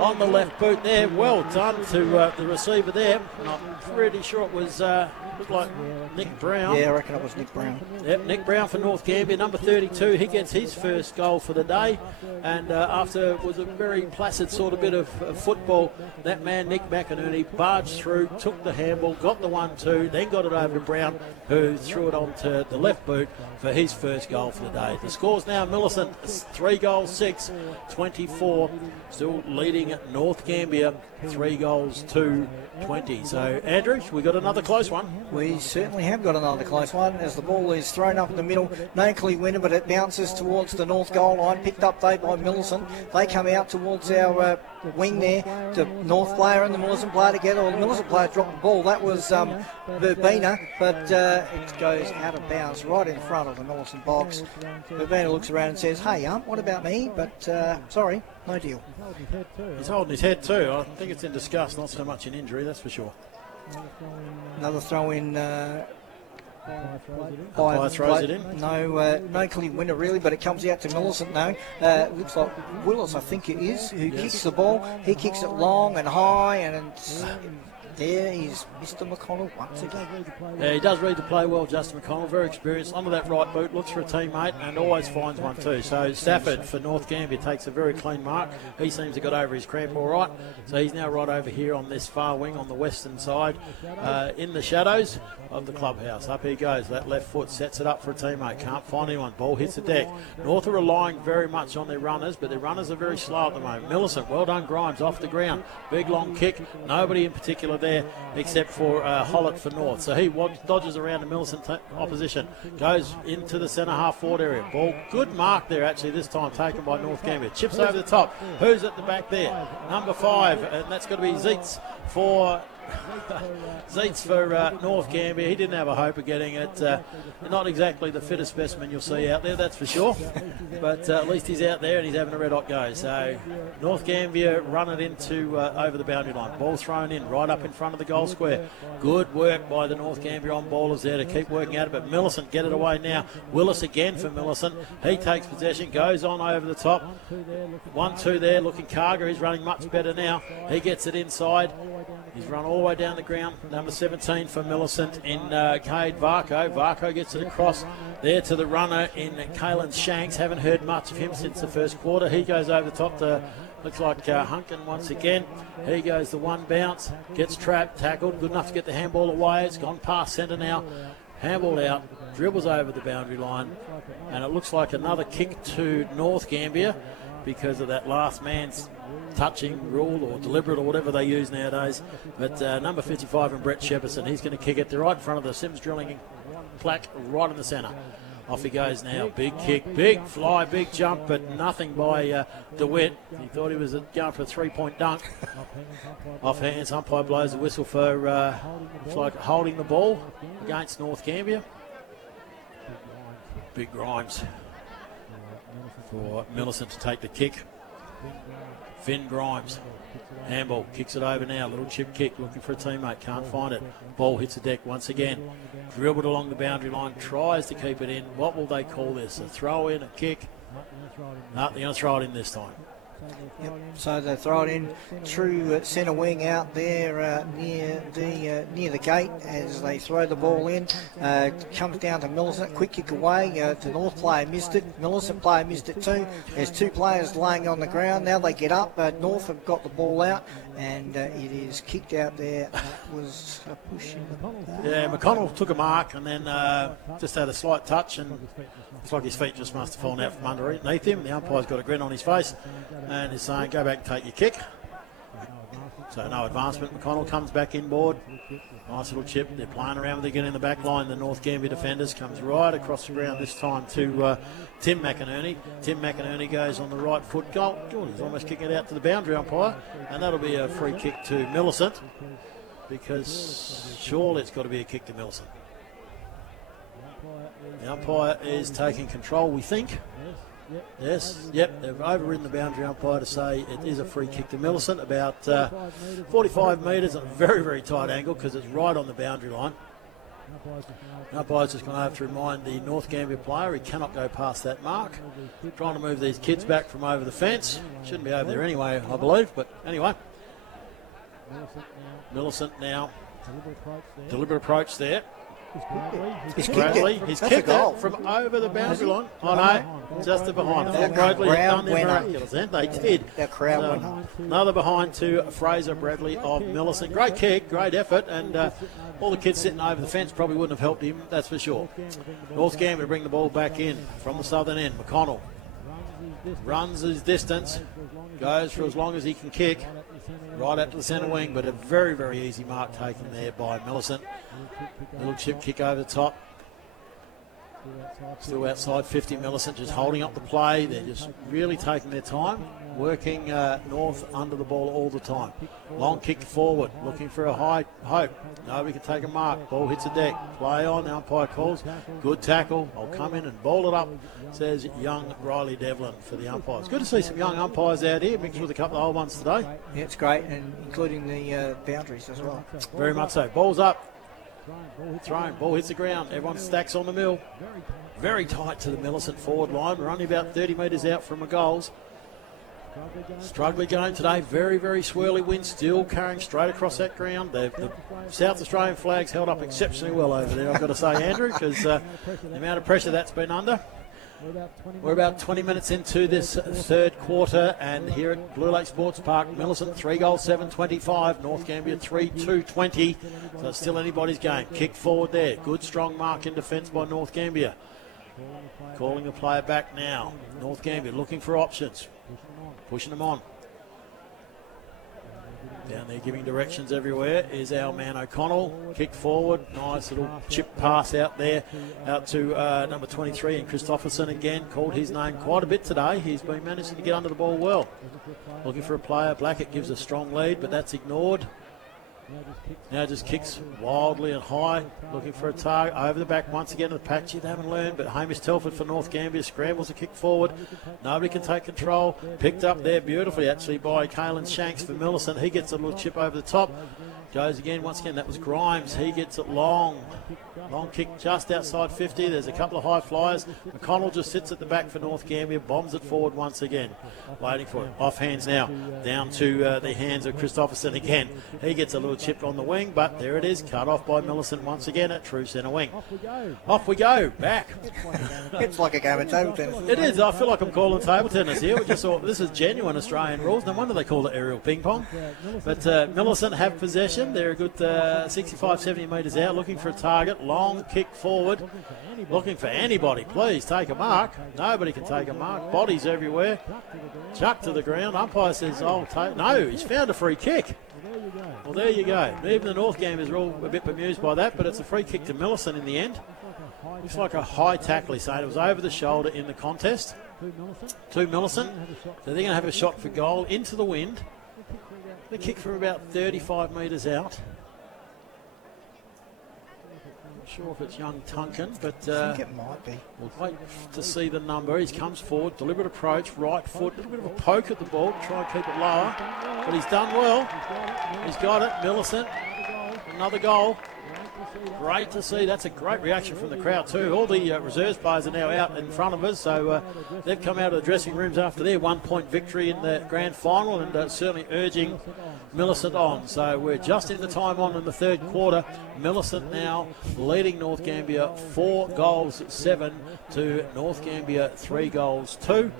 On the left boot there. Well done to the receiver there. And I'm pretty sure it was looked like Nick Brown. Yeah, I reckon it was Nick Brown. Yep, Nick Brown for North Gambier, number 32. He gets his first goal for the day. And after it was a very placid sort of bit of football, that man, Nick McInerney, barged through, took the handball, got the 1-2, then got it over to Brown, who threw it onto the left boot for his first goal for the day. The score's now Millicent, 3 goals, 6, 24. Still leading North Gambier, 3 goals to 20. So, Andrew, we got another close one. We certainly have got another close one as the ball is thrown up in the middle. No clear winner, but it bounces towards the North goal line. Picked up though by Millicent. They come out towards our wing there. The North player and the Millicent player together. Well, the Millicent player dropped the ball. That was Verbena, but it goes out of bounds right in front of the Millicent box. Verbena looks around and says, "Hey, what about me?" But sorry, no deal. He's holding his head too. I think it's in disgust, not so much in injury, that's for sure. Another throw in. Throws it in. No clear winner really, but it comes out to Millicent now. Looks like Willis, I think it is, who kicks the ball. He kicks it long and high, and there is Mr. McConnell once again. Yeah, he does read the play well, Justin McConnell. Very experienced. Onto that right boot, looks for a teammate and always finds one too. So Stafford for North Gambier takes a very clean mark. He seems to got over his cramp all right. So he's now right over here on this far wing on the western side in the shadows of the clubhouse. Up he goes. That left foot sets it up for a teammate. Can't find anyone. Ball hits the deck. North are relying very much on their runners, but their runners are very slow at the moment. Millicent, well done, Grimes, off the ground. Big long kick. Nobody in particular there except for Hollett for North. So he dodges around the Millicent opposition. Goes into the centre half forward area. Ball, good mark there actually this time taken by North Gambier. Chips over the top. Who's at the back there? Number 5, and that's going to be Zeitz for North Gambier. He didn't have a hope of getting it. Not exactly the fittest specimen you'll see out there, that's for sure. But at least he's out there and he's having a red hot go. So North Gambier run it into over the boundary line. Ball thrown in right up in front of the goal square. Good work by the North Gambier on ballers there to keep working at it. But Millicent get it away now. Willis again for Millicent. He takes possession, goes on over the top. 1-2 there. Looking Karga. He's running much better now. He gets it inside. He's run all the way down the ground. Number 17 for Millicent in Cade Varco. Varco gets it across there to the runner in Kalen Shanks. Haven't heard much of him since the first quarter. He goes over the top to, looks like Hunkin once again. He goes the one bounce. Gets trapped, tackled. Good enough to get the handball away. It's gone past centre now. handball out, dribbles over the boundary line, and it looks like another kick to North Gambier because of that last man's touching rule or deliberate or whatever they use nowadays. But number 55 and Brett Shepperson, he's going to kick it to right in front of the Sims Drilling plaque right in the centre. Off he goes now. Big kick, big fly, big jump, but nothing by DeWitt. He thought he was going for a three-point dunk. Off hands, umpire blows the whistle for like holding the ball against North Gambier. Big Grimes for Millicent to take the kick. Finn Grimes. Handball, kicks it over now. Little chip kick, looking for a teammate, can't find it. Ball hits the deck once again. Dribbled along the boundary line, tries to keep it in. What will they call this? A throw in, a kick? No, they're going to throw it in this time. Yep. So they throw it in through centre wing out there near the gate as they throw the ball in. Comes down to Millicent, quick kick away. The North player missed it. Millicent player missed it too. There's two players laying on the ground. Now they get up. North have got the ball out and it is kicked out there. That was a push in the Yeah, McConnell took a mark and then just had a slight touch and it's like his feet just must have fallen out from underneath him. The umpire's got a grin on his face and is saying, go back and take your kick. So no advancement. McConnell comes back inboard. Nice little chip. They're playing around with it again in the back line. The North Gambier defenders comes right across the ground this time to Tim McInerney. Tim McInerney goes on the right foot. Goal. He's almost kicking it out to the boundary umpire. And that'll be a free kick to Millicent because surely it's got to be a kick to Millicent. The umpire is taking control, we think. Yes, yep, they've overridden the boundary umpire to say it is a free kick to Millicent, about 45 metres at a very, very tight angle because it's right on the boundary line. The umpire's just going to have to remind the North Gambier player he cannot go past that mark. Trying to move these kids back from over the fence. Shouldn't be over there anyway, I believe, but anyway. Millicent now. Deliberate approach there. He's Bradley. He's kicked it from over the boundary line. Oh no, just the behind. Bradley have done their miraculous, and they did. That crowd went. Another behind to Fraser Bradley of Millicent. Great kick, great effort, and all the kids sitting over the fence probably wouldn't have helped him, that's for sure. North Gambier to bring the ball back in from the southern end. McConnell runs his distance, goes for as long as he can kick, right out to the centre wing, but a very, very easy mark taken there by Millicent. Little chip kick over the top. Still outside 50, Millicent just holding up the play. They're just really taking their time, working North under the ball all the time. Long kick forward, looking for a high hope. Nobody can take a mark. Ball hits the deck. Play on, the umpire calls. Good tackle. I'll come in and ball it up, says young Riley Devlin for the umpires. Good to see some young umpires out here, mixed with a couple of old ones today. Yeah, it's great, and including the boundaries as well. Very much so. Ball's up. Thrown, ball hits the ground. Everyone stacks on the mill. Very tight to the Millicent forward line. We're only about 30 metres out from the goals. Struggling game today. Very, very swirly wind. Still carrying straight across that ground. The South Australian flag's held up exceptionally well over there, I've got to say, Andrew, because the amount of pressure that's been under. We're about 20 minutes into this third quarter, and here at Blue Lake Sports Park, Millicent 3 goals, 7-25. North Gambier 3-2-20. So it's still anybody's game. Kick forward there. Good strong mark in defence by North Gambier. Calling the player back now. North Gambier looking for options. Pushing them on. Down there giving directions everywhere is our man O'Connell. Kick forward. Nice little chip pass out there. Out to number 23 and Christopherson again. Called his name quite a bit today. He's been managing to get under the ball well. Looking for a player. Blackett gives a strong lead, but that's ignored. Now just kicks wildly and high, looking for a target over the back once again. The patch they haven't learned, but Hamish Telford for North Gambier scrambles a kick forward. Nobody can take control. Picked up there beautifully actually by Caelan Shanks for Millicent. He gets a little chip over the top. Goes again, once again, that was Grimes. He gets it long. Long kick just outside 50. There's a couple of high flyers. McConnell just sits at the back for North Gambier, bombs it forward once again. Waiting for it. Off hands now. Down to the hands of Christopherson again. He gets a little chip on the wing, but there it is. Cut off by Millicent once again at true centre wing. Off we go. Back. It's like a game of table tennis. It is. I feel like I'm calling table tennis here. We just saw this is genuine Australian rules. No wonder they call it aerial ping pong. But Millicent have possession. They're a good 65, 70 metres out, looking for a target. long kick forward. Looking for anybody, please take a mark. Nobody can take a mark. Bodies everywhere. Chuck to the ground. Umpire says, "I'll take." No, he's found a free kick. Well, there you go. Even the North Gambiers are all a bit bemused by that, but it's a free kick to Millicent in the end. Looks like a high tackle, he's saying. It was over the shoulder in the contest. To Millicent. So they're going to have a shot for goal into the wind. The kick from about 35 metres out. Not sure if it's young Tunkin, but I think it might be. We'll wait to see the number. He comes forward, deliberate approach, right foot, a little bit of a poke at the ball, try and keep it lower. But he's done well. He's got it. Millicent, another goal. Great to see. That's a great reaction from the crowd too. All the reserves players are now out in front of us, so they've come out of the dressing rooms after their 1-point victory in the grand final, and certainly urging Millicent on. So we're just in the time on in the third quarter. Millicent now leading North Gambier 4-7 to North Gambier 3-2.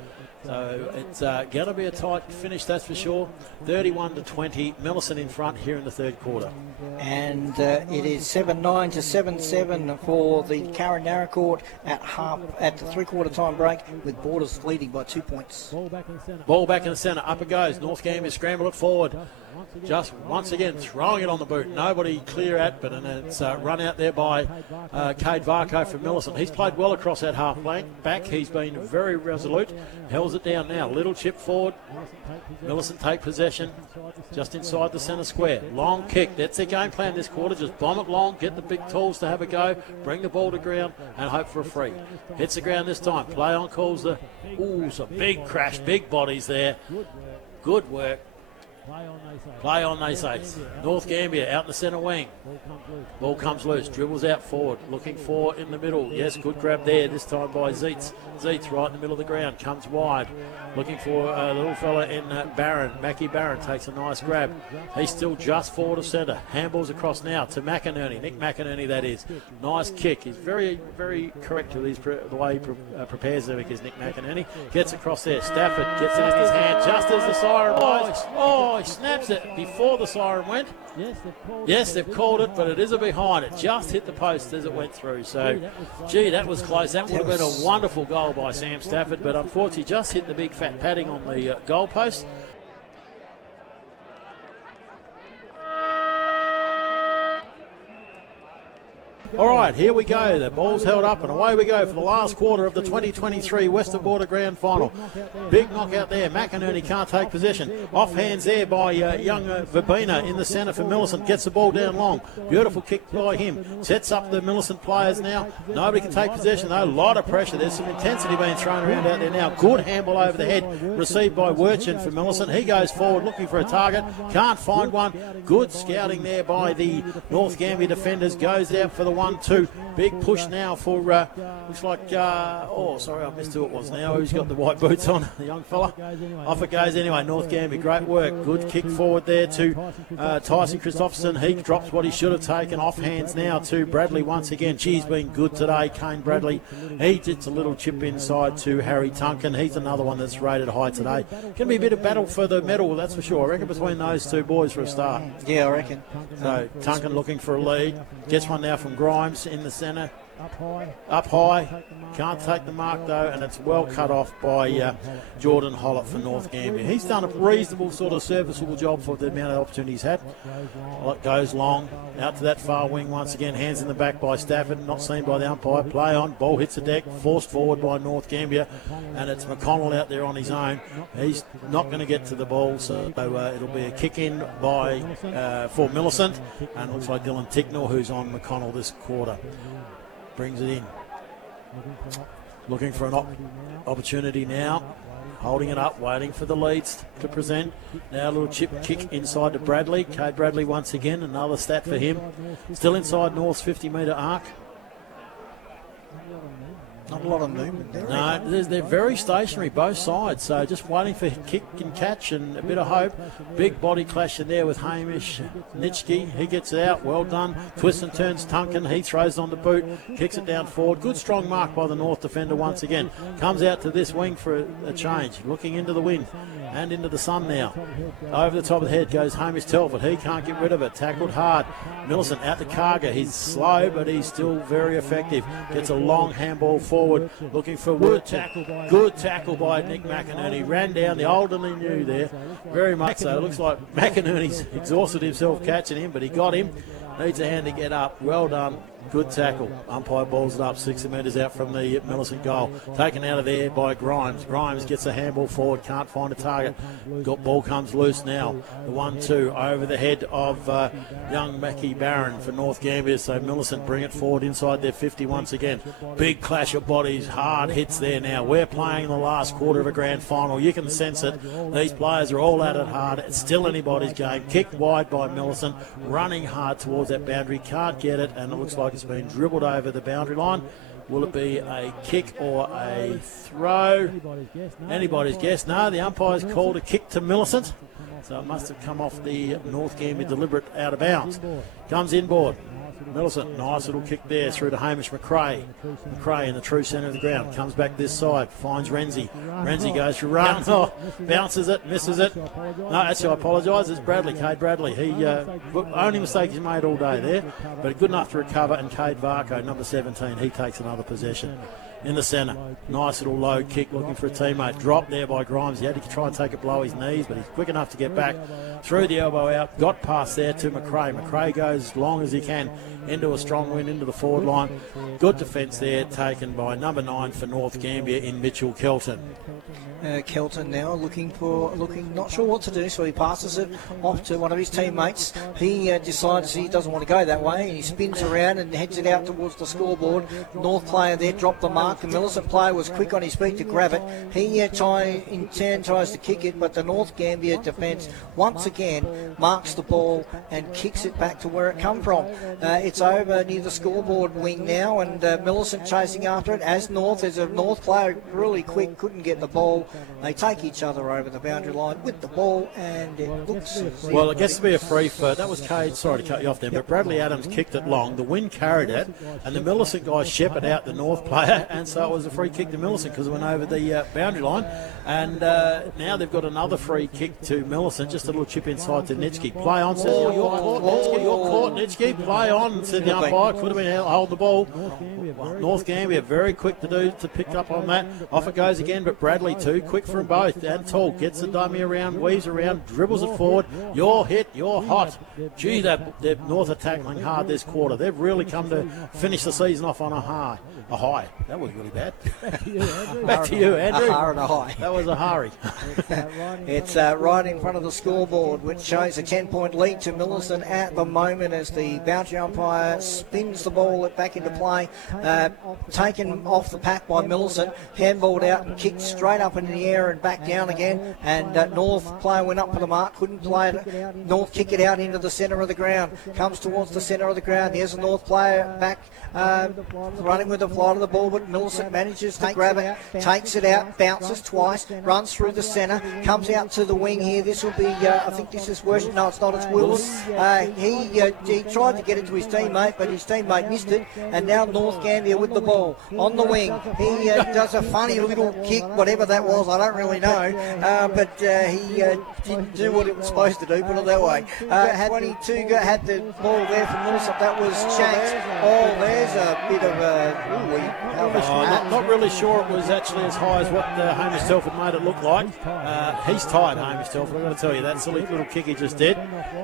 So it's going to be a tight finish, that's for sure. 31-20, Millicent in front here in the third quarter. And it is 7-9 to 7-7 for the Karanara court at the three-quarter time break, with Borders leading by 2 points. Ball back in the centre, up it goes. North Gambier scramble it forward. Just once again throwing it on the boot. Nobody clear at, but it's run out there by Cade Varco from Millicent. He's played well across that half flank back. He's been very resolute. Held it down now. Little chip forward. Millicent take possession just inside the centre square. Long kick. That's their game plan this quarter. Just bomb it long, get the big tools to have a go, bring the ball to ground and hope for a free. Hits the ground this time. Play on calls the... Ooh, some big crash, big bodies there. Good work. Play on, they say. North Gambier out in the centre wing. Ball comes loose, dribbles out forward, looking for in the middle. Yes, good grab there, this time by Zeitz. Zeitz right in the middle of the ground, comes wide. Looking for a little fella in Barron. Mackie Barron takes a nice grab. He's still just forward of centre. Handballs across now to McInerney. Nick McInerney, that is. Nice kick. He's very, very correct with the way he prepares them, because Nick McInerney gets across there. Stafford gets it in his hand just as the siren blows. Oh, he snaps it before the siren went. Yes, they've called it, but it is a behind. It just hit the post as it went through. So, gee, that was close. That would have been a wonderful goal by Sam Stafford, but unfortunately just hit the big fat padding on the goal post. All right, here we go. The ball's held up and away we go for the last quarter of the 2023 Western Border Grand Final. Big knockout there. McInerney can't take possession. Off hands there by young Verbena in the centre for Millicent. Gets the ball down long. Beautiful kick by him. Sets up the Millicent players now. Nobody can take possession though. A lot of pressure. There's some intensity being thrown around out there now. Good handball over the head. Received by Wirchin for Millicent. He goes forward looking for a target. Can't find one. Good scouting there by the North Gambier defenders. Goes out for the 1-2. Big push now for, looks like, sorry, I missed who it was now. Who's got the white boots on? The young fella. Off it goes anyway. North Gambier, great work. Good kick forward there to Tyson Christopherson. He drops what he should have taken. Off hands now to Bradley once again. Geez, been good today, Kane Bradley. He gets a little chip inside to Harry Tunkin. He's another one that's rated high today. Going to be a bit of battle for the medal, that's for sure. I reckon between those two boys for a start. Yeah, I reckon. So Tunkin looking for a lead. Gets one now from Grimes in the centre. Up high. Can't take the mark though, and it's well cut off by Jordan Hollett for North Gambier. He's done a reasonable sort of serviceable job for the amount of opportunity he's had. Hollett goes long, out to that far wing once again. Hands in the back by Stafford, not seen by the umpire. Play on, ball hits the deck, forced forward by North Gambier, and it's McConnell out there on his own. He's not going to get to the ball, so it'll be a kick in by for Millicent, and it looks like Dylan Ticknell, who's on McConnell this quarter, brings it in. Looking for an opportunity now. Holding it up, waiting for the leads to present. Now a little chip kick inside to Bradley. Cade Bradley once again, another stat for him. Still inside North's 50-metre arc. Not a lot of movement there. No, they're very stationary, both sides. So just waiting for kick and catch and a bit of hope. Big body clash in there with Hamish Nitschke. He gets it out. Well done. Twists and turns Tunkin. He throws it on the boot. Kicks it down forward. Good strong mark by the North defender once again. Comes out to this wing for a change. Looking into the wind and into the sun now. Over the top of the head goes Hamish Telford. He can't get rid of it. Tackled hard. Millicent out to Karga. He's slow, but he's still very effective. Gets a long handball forward. Looking for Wood. Good tackle by Nick McInerney. Ran down the older than he knew there. Very much so. It looks like McInerney's exhausted himself catching him, but he got him. Needs a hand to get up. Well done. Good tackle. Umpire balls it up 60 metres out from the Millicent goal. Taken out of there by Grimes. Grimes gets a handball forward. Can't find a target. Ball comes loose now. The 1-2 over the head of young Mackie Barron for North Gambier. So Millicent bring it forward inside their 50 once again. Big clash of bodies. Hard hits there now. We're playing in the last quarter of a grand final. You can sense it. These players are all at it hard. It's still anybody's game. Kicked wide by Millicent. Running hard towards that boundary. Can't get it. And it looks like it's been dribbled over the boundary line. Will it be a kick or a throw? Anybody's guess. No, the umpire's called a kick to Millicent. So it must have come off the North Gambier deliberate out of bounds. Comes inboard. Millicent, nice little kick there through to Hamish McRae. McRae in the true centre of the ground. Comes back this side, finds Renzi. Renzi goes for a run. Oh, bounces it, misses it. No, actually, I apologise. It's Bradley, Cade Bradley. He only mistake he's made all day there, but good enough to recover. And Cade Varco, number 17, he takes another possession. In the centre, nice little low kick looking for a teammate. Dropped there by Grimes. He had to try and take it below his knees, but he's quick enough to get back. Threw the elbow out, got past there to McRae. McRae goes as long as he can into a strong wind into the forward line. Good defence there taken by number 9 for North Gambier in Mitchell Kelton. Kelton now looking, not sure what to do, so he passes it off to one of his teammates. He decides he doesn't want to go that way, and he spins around and heads it out towards the scoreboard. North player there dropped the mark. The Millicent player was quick on his feet to grab it. He in turn tries to kick it, but the North Gambier defence once again marks the ball and kicks it back to where it come from. It's over near the scoreboard wing now, and Millicent chasing after it. As North, there's a North player really quick, couldn't get the ball. They take each other over the boundary line with the ball, and it looks... Well, it gets to be a free for... That was Cade, sorry to cut you off there, but Bradley Adams kicked it long. The wind carried it, and the Millicent guy shepherded out the North player, and so it was a free kick to Millicent because it went over the boundary line. And now they've got another free kick to Millicent, just a little chip inside to Nitschke. Play on, says, you're caught, Nitschke, you're caught, Nitschke. Play on, said the umpire. Could have been hold the ball. North Gambier very quick to pick up on that. Off it goes again, but Bradley too quick for them both. And tall, gets the dummy around, weaves around, dribbles it forward. You're hit, you're hot. Gee, the North are tackling hard this quarter. They've really come to finish the season off on a high. That was really bad. Back to you, Andrew. A high and a high. That was a hurry. It's right in front of the scoreboard, which shows a 10-point lead to Millicent at the moment as the boundary umpire spins the ball back into play. Taken off the pack by Millicent, handballed out and kicked straight up in the air and back down again. And North player went up for the mark, couldn't play it. North kick it out into the centre of the ground. Comes towards the centre of the ground. Here's a North player back running with the flight of the ball, but Millicent manages to grab it, takes it out, bounces twice, runs through the centre, comes out to the wing here. This will be, I think this is Worship. No, it's not, it's Willis. He tried to get it to his teammate, but his teammate missed it, and now North Gambier with the ball on the wing. He does a funny little kick, whatever that was, I don't really know, but he didn't do what it was supposed to do, put it that way. 22 had the ball there for Millicent, that was Shanks. Oh, there's a bit of a... Not really sure it was actually as high as what Hamish Telford made it look like. He's tired, Hamish Telford, I've got to tell you. That silly little kick he just did.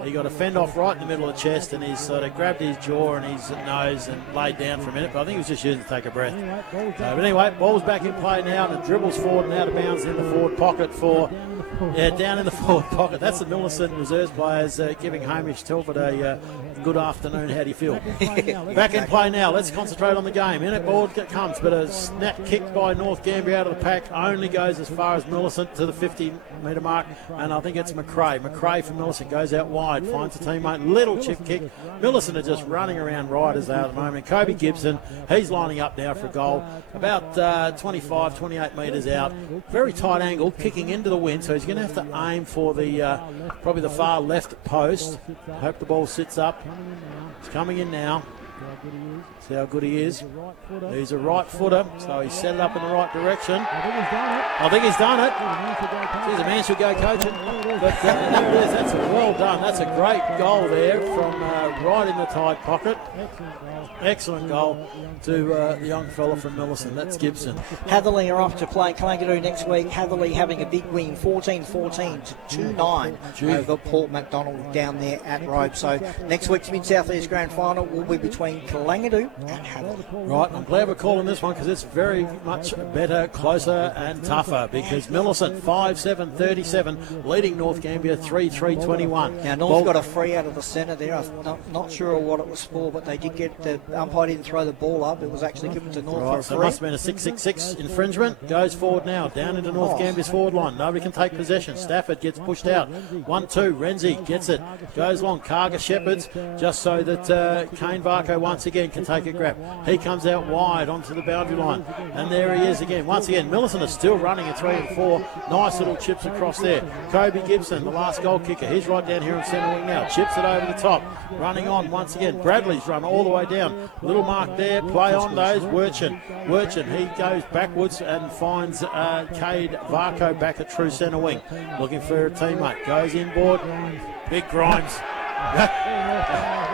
He got a fend off right in the middle of the chest, and he's sort of grabbed his jaw and his nose and laid down for a minute, but I think he was just using it to take a breath. But anyway, ball's back in play now, and it dribbles forward and out of bounds in the forward pocket down in the forward pocket. That's the Millicent reserves players giving Hamish Telford a good afternoon. How do you feel? Back in play now. Let's concentrate on the game. In it, ball comes, but a snap kick by North Gambier out of the pack. Only goes as far as Millicent to the 50-metre mark, and I think it's McRae. McRae for Millicent goes out wide, finds a teammate. Little chip kick. Millicent are just running around right as they are at the moment. Kobe Gibson, he's lining up now for a goal. About 25, 28 metres out. Very tight angle, kicking into the wind, so he's going to have to aim for the probably the far left post. Hope the ball sits up. He's coming in now. See how good he is. He's a right footer, so he set it up in the right direction. I think he's done it. Geez, a man should go coaching. But that's well done. That's a great goal there from right in the tight pocket. Excellent goal to the young fella from Millicent. That's Gibson. Hatherley are off to play Kalangadoo next week. Hatherley having a big win, 14-14 to 2-9 over Port MacDonald down there at Robe. So next week's Mid-South East Grand Final will be between Kalangadoo and Hatherley. Right, I'm glad we're calling this one because it's very much better, closer and tougher because Millicent 5-7-37 leading North Gambier 3-3-21. Now North got a free out of the centre there. I'm not sure what it was for, but they did get the umpire didn't throw the ball up. It was actually given to North for a so free. it must have been a 6-6-6 infringement. Goes forward now, down into North Gambier's forward line. Nobody can take possession. Stafford gets pushed out. 1-2, Renzi gets it. Goes long, Karga shepherds, just so that Kane Varco once again can take a grab. He comes out wide onto the boundary line. And there he is again. Once again, Millicent is still running at 3 and 4. Nice little chips across there. Kobe Gibson, the last goal kicker. He's right down here in centre wing now. Chips it over the top. Running on once again. Bradley's run all the way down. Little mark there. Play on those. Wirchin, he goes backwards and finds Cade Varco back at true centre wing. Looking for a teammate. Goes inboard. Big Grimes.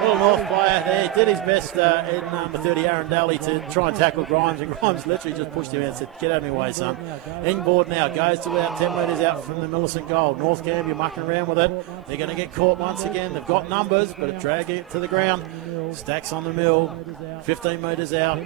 Little North player there, did his best in number 30, Aaron Daly, to try and tackle Grimes, and Grimes literally just pushed him out and said, get out of my way, son. Inboard now, goes to about 10 metres out from the Millicent goal. North Gambier mucking around with it. They're going to get caught once again. They've got numbers, but it's dragging it to the ground. Stacks on the mill, 15 metres out.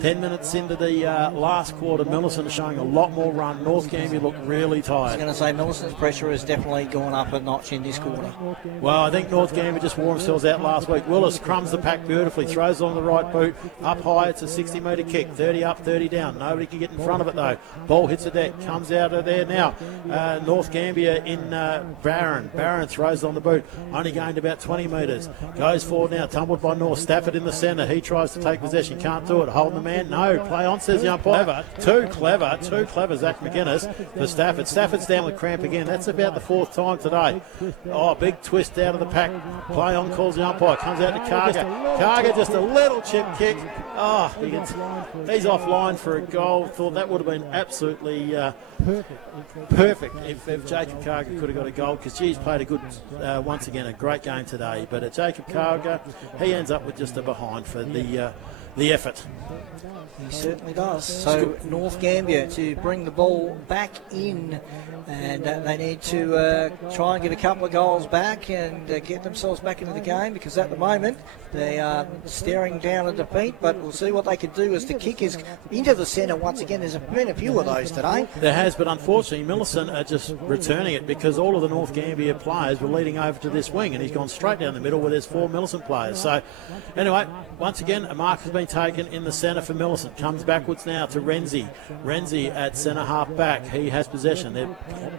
10 minutes into the last quarter, Millicent is showing a lot more run. North Gambier look really I was tired. going to say Millicent's pressure has definitely gone up a notch in this quarter. Well, I think North Gambier just wore themselves out last week. Willis crumbs the pack beautifully, throws on the right boot, up high, it's a 60-metre kick, 30 up, 30 down. Nobody can get in front of it though. Ball hits the deck, comes out of there now. North Gambier in Barron. Barron throws on the boot, only gained about 20 metres. Goes forward now, tumbled by North. Stafford in the centre, he tries to take possession, can't do it. Holding the man, no, play on, says the umpire. Too clever, Zach McGuinness for Stafford. Stafford's down with cramp again. That's about the 4th time today. Oh, big twist out of the pack. Play on, calls the umpire. Comes out to Karga. Karga just a little chip kick. Oh, he's offline for a goal. Thought that would have been absolutely perfect if Jacob Karga could have got a goal, because he's played a good, once again, a great game today. But Jacob Karga, he ends up with just a behind for the effort. He certainly does. So North Gambier to bring the ball back in, and they need to try and get a couple of goals back and get themselves back into the game, because at the moment they are staring down a defeat, but we'll see what they can do as the kick is into the centre once again. There's been a few of those today. There has, but unfortunately Millicent are just returning it because all of the North Gambier players were leading over to this wing, and he's gone straight down the middle where there's 4 Millicent players. So anyway, once again a mark has been taken in the centre for Millicent. Comes backwards now to Renzi. Renzi at centre half back. He has possession. They're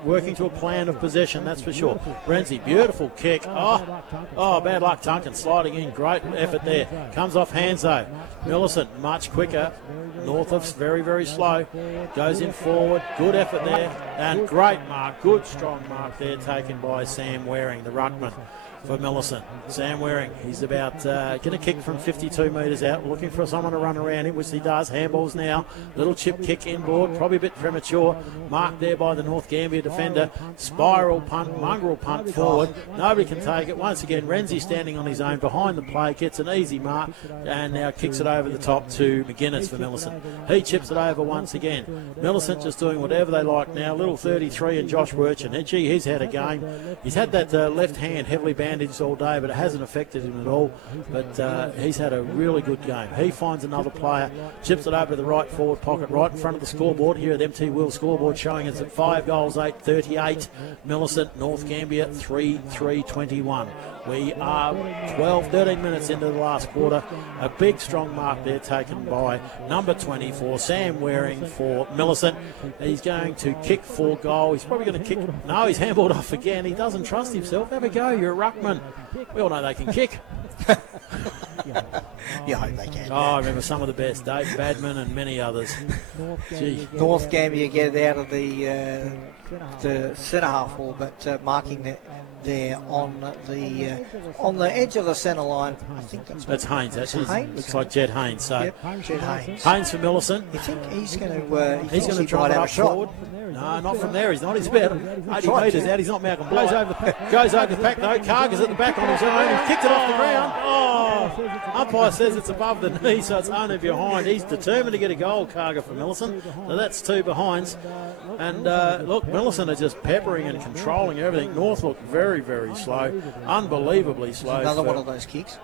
working to a plan of possession, that's for sure. Renzi, beautiful kick. Oh, bad luck, Duncan sliding in. Great effort there. Comes off hands though. Millicent much quicker. North of very, very slow. Goes in forward. Good effort there. And great mark. Good strong mark there taken by Sam Waring, the ruckman for Millicent. Sam Waring, he's about going to kick from 52 metres out, looking for someone to run around him, which he does. Handballs now. Little chip kick inboard, probably a bit premature. Marked there by the North Gambier defender. Spiral punt, mongrel punt forward. Nobody can take it. Once again, Renzi standing on his own behind the play, gets an easy mark, and now kicks it over the top to McGuinness for Millicent. He chips it over once again. Millicent just doing whatever they like now. Little 33 and Josh Wirchin. And gee, he's had a game. He's had that left hand heavily bandaged bandaged all day, but it hasn't affected him at all. But he's had a really good game. He finds another player, chips it over to the right forward pocket, right in front of the scoreboard. Here at the MT Wheel scoreboard showing us at 5 goals, 8-38. Millicent, North Gambier, 3-3-21. We are 13 minutes into the last quarter. A big, strong mark there taken by number 24, Sam Waring for Millicent. He's going to kick for goal. He's probably going to kick. No, he's handballed off again. He doesn't trust himself. Have a go. You're a ruckman. We all know they can kick. Yeah, I hope they can. Oh, I remember some of the best. Dave Badman and many others. Gee. North Gambier get it out of the centre half forward, but marking it there on the edge of the centre line. I think that's Haynes. Actually, Haynes? Looks like Jed Haynes. So yep, Jed Haynes. Haynes for Millicent. You think he's going to? He's going to drive it up forward. No, not from there. He's not. He's about 80 metres out. He's not Malcolm Blight. Goes over the pack though. Karga's at the back on his own. He's kicked it off the ground. Oh, umpire says it's above the knee, so it's only behind. He's determined to get a goal, Karga for Millicent. So that's 2 behinds. And look, Millicent are just peppering and controlling everything. North look very, very slow. Unbelievably slow. Another one of those kicks.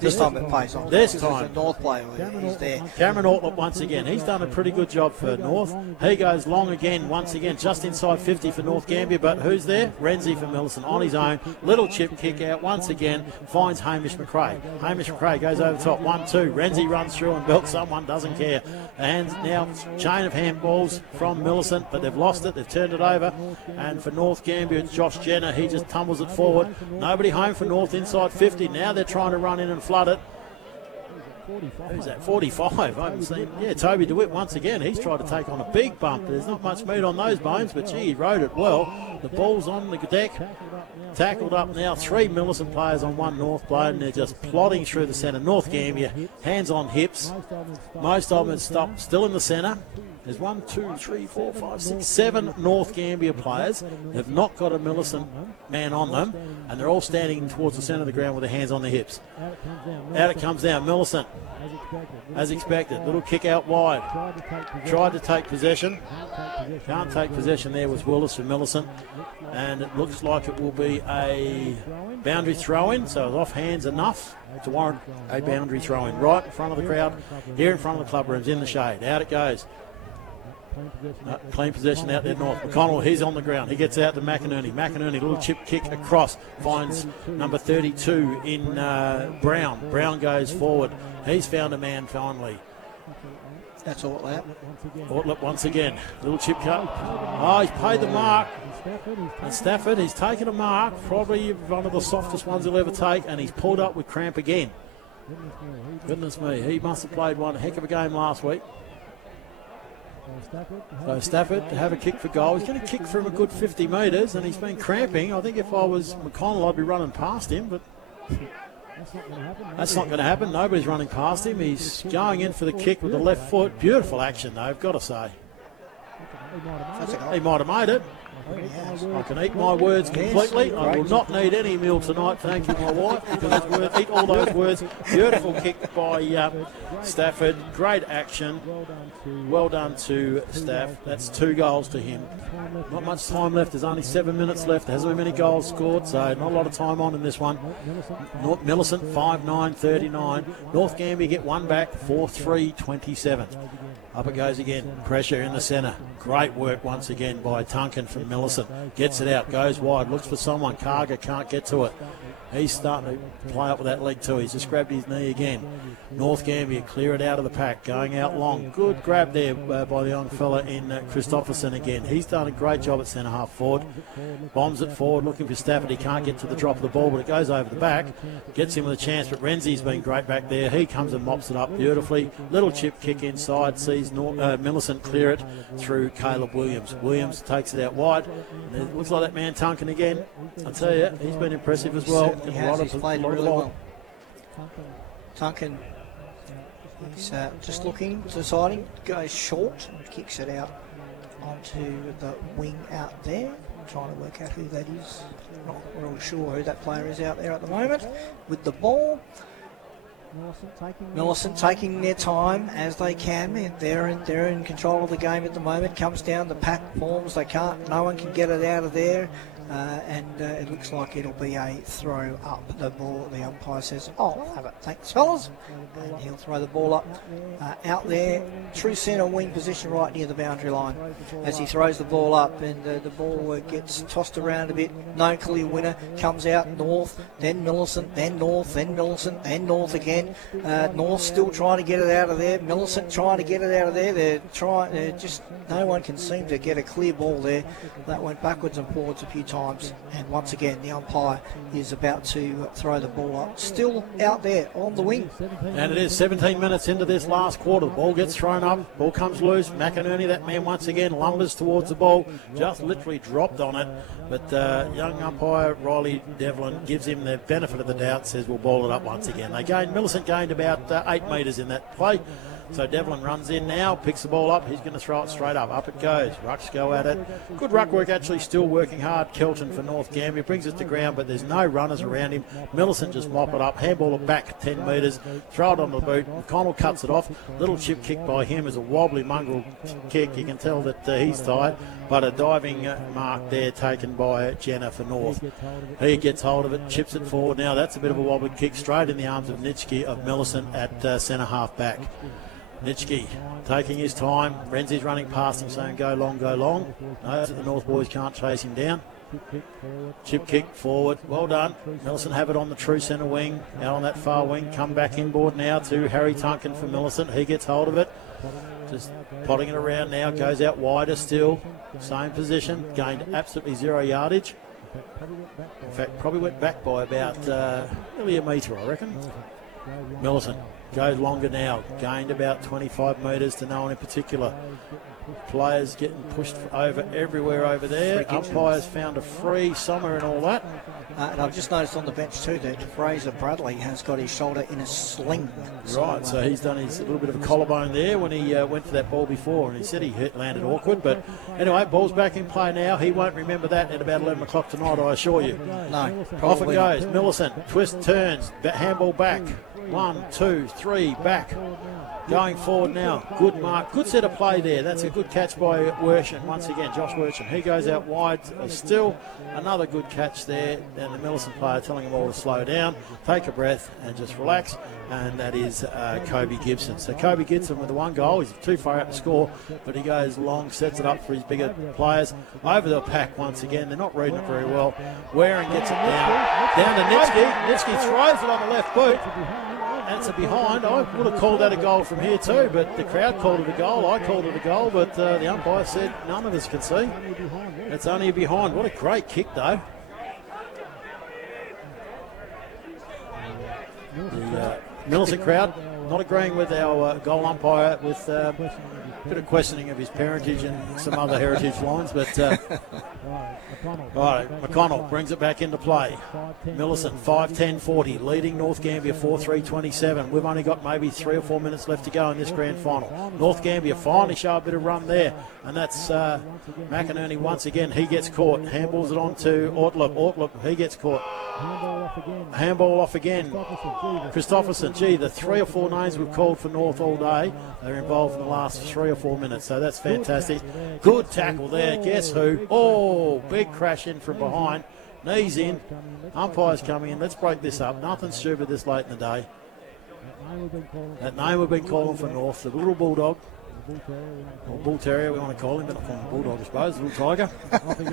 This time it pays off. This time. The North player is there. Cameron Ortlip once again. He's done a pretty good job for North. He goes long again, once again, just inside 50 for North Gambier. But who's there? Renzi for Millicent on his own. Little chip kick out once again. Finds Hamish McRae. Hamish McRae goes over the top. 1-2. Renzi runs through and belts someone. Doesn't care. And now chain of handballs from Millicent, but they've lost it. They've turned it over. And for North Gambier, it's Josh Jenner. He just tumbles it forward. Nobody home for North inside 50. Now they're trying to run in and flood it. Who's that? 45. I haven't seen. Yeah, Toby DeWitt once again. He's tried to take on a big bump. There's not much meat on those bones, but gee, he rode it well. The ball's on the deck. Tackled up now. 3 Millicent players on 1 North player, and they're just plodding through the centre. North Gambier, hands on hips. Most of them have stopped, still in the centre. There's 1, 2, 3, 4, 5, 6, 7 North Gambier players. They've not got a Millicent man on them, and they're all standing towards the centre of the ground with their hands on their hips. Out it comes down. Millicent, as expected. Little kick out wide. Tried to take possession. Can't take possession there was Willis for Millicent. And it looks like it will be a boundary throw-in, so it's off hands enough to warrant a boundary throw-in. Right in front of the crowd, here in front of the club rooms, in the shade. Out it goes. Clean possession out there North. McConnell, he's on the ground. He gets out to McInerney. McInerney, little chip kick across. Finds number 32 in Brown. Brown goes forward. He's found a man finally. That's Ortlip. Ortlip once again. Little chip cut. Oh, he's paid the mark. And Stafford, he's taken a mark. Probably one of the softest ones he'll ever take. And he's pulled up with cramp again. Goodness me. He must have played one heck of a game last week. So Stafford to have a kick for goal. He's going to kick from a good 50 metres, and he's been cramping. I think if I was McConnell, I'd be running past him, but that's not going to happen. Nobody's running past him. He's going in for the kick with the left foot. Beautiful action, though, I've got to say. He might have made it. I can eat my words completely. I will not need any meal tonight, thank you, my wife, because eat all those words. Beautiful kick by Stafford. Great action. Well done to Staff. That's 2 goals to him. Not much time left. There's only 7 minutes left. There hasn't been many goals scored, so not a lot of time on in this one. Millicent 5-9-39. North Gambier get 1 back, 4-3-27. Up it goes again. Pressure in the centre. Great work once again by Tunkin from Millicent. Gets it out, goes wide, looks for someone. Karga can't get to it. He's starting to play up with that leg too. He's just grabbed his knee again. North Gambier clear it out of the pack, going out long. Good grab there by the young fella in Christopherson again. He's done a great job at centre half forward. Bombs it forward, looking for Stafford. He can't get to the drop of the ball, but it goes over the back. Gets him with a chance, but Renzi's been great back there. He comes and mops it up beautifully. Little chip kick inside, sees Millicent clear it through Caleb Williams. Williams takes it out wide. And it looks like that man Tunkin again. I tell you, he's been impressive as well. He has. He's played really well. Tunkin, he's just looking, deciding, goes short, and kicks it out onto the wing out there. I'm trying to work out who that is. Not really sure who that player is out there at the moment with the ball. Millicent taking their time as they can. They're in control of the game at the moment. Comes down, the pack forms. They can't. No one can get it out of there. and it looks like it'll be a throw up. The ball, the umpire says, "Oh, have it, thanks fellas," and he'll throw the ball up out there, true centre wing position right near the boundary line as he throws the ball up, and the ball gets tossed around a bit. No clear winner, comes out North, then Millicent, then North, then Millicent, then North again. North still trying to get it out of there. Millicent trying to get it out of there. They're just no one can seem to get a clear ball there. That went backwards and forwards a few times, and once again the umpire is about to throw the ball up, still out there on the wing. And it is 17 minutes into this last quarter. The ball gets thrown up, ball comes loose. McInerney, that man once again, lumbers towards the ball, just literally dropped on it, but young umpire Riley Devlin gives him the benefit of the doubt, says we'll ball it up once again. Millicent gained about 8 metres in that play. So Devlin runs in now, picks the ball up. He's going to throw it straight up. Up it goes. Rucks go at it. Good ruck work, actually still working hard. Kelton for North Gambier brings it to ground, but there's no runners around him. Millicent just mop it up. Handball it back 10 metres. Throw it on the boot. McConnell cuts it off. Little chip kick by him is a wobbly mongrel kick. You can tell that he's tired, but a diving mark there taken by Jenner for North. He gets hold of it, chips it forward. Now that's a bit of a wobbly kick straight in the arms of Nitschke of Millicent at centre half back. Nitschke taking his time. Renzi's running past him saying go long, go long. Knows that the North boys can't chase him down. Chip kick forward. Well done. Millicent have it on the true centre wing. Out on that far wing. Come back inboard now to Harry Tunkin for Millicent. He gets hold of it. Just potting it around now. Goes out wider still. Same position. Gained absolutely 0 yardage. In fact, probably went back by about nearly a metre, I reckon. Millicent goes longer now, gained about 25 metres to no one in particular. Players getting pushed over everywhere over there. Umpires found a free somewhere and all that. And I've just noticed on the bench too that Fraser Bradley has got his shoulder in a sling. Right, so he's done his little bit of a collarbone there when he went for that ball before, and he said he landed awkward. But anyway, ball's back in play now. He won't remember that at about 11 o'clock tonight, I assure you. No, off it goes. Not. Millicent, twist, turns, handball back. 1, 2, 3, back. Going forward now. Good mark. Good set of play there. That's a good catch by Wersham. Once again, Josh Wersham. He goes out wide. Still another good catch there. And the Millicent player telling them all to slow down, take a breath and just relax. And that is Kobe Gibson. So Kobe Gibson with the 1 goal. He's too far out to score, but he goes long, sets it up for his bigger players. Over the pack once again. They're not reading it very well. Waring gets it down to Nitschke. Nitschke throws it on the left boot. That's a behind. I would have called that a goal from here too, but the crowd called it a goal. I called it a goal, but the umpire said none of us can see. It's only a behind. What a great kick, though. The Millicent crowd not agreeing with our goal umpire with a bit of questioning of his parentage and some other heritage lines, but right, McConnell brings it back into play. Millicent 5:10:40, leading North Gambier 4:3:27. We've only got maybe 3 or 4 minutes left to go in this grand final. North Gambier finally show a bit of run there, and that's McInerney once again. He gets caught, handballs it on to Ortlup. Ortlup, he gets caught. Handball off again. Christopherson. Gee, the 3 or 4 names we've called for North all day, they're involved in the last 3 or 4 minutes, so that's fantastic. Good tackle there. Guess who? Oh, big crash in from behind. Knees in. Umpires coming in. Let's break this up. Nothing stupid this late in the day. That name we've been calling for North, the little bulldog. Or bull terrier, we want to call him, but not call him bulldog, I suppose, the little tiger. Off he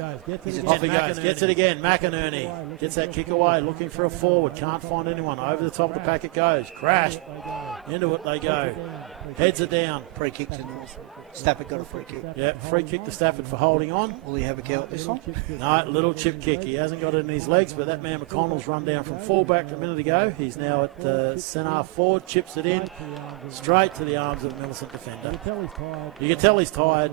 goes. Gets it again. McInerney gets that kick away, looking for a forward. Can't find anyone. Over the top of the pack it goes. Crash. Into it they go. Heads it down. Free kick to North. Stafford got a free kick. Yeah, free kick to Stafford for holding on. Will he have a go at this one? No, little chip kick. He hasn't got it in his legs, but that man McConnell's run down from fullback a minute ago. He's now at centre forward, chips it in straight to the arms of the Millicent defender. You can tell he's tired,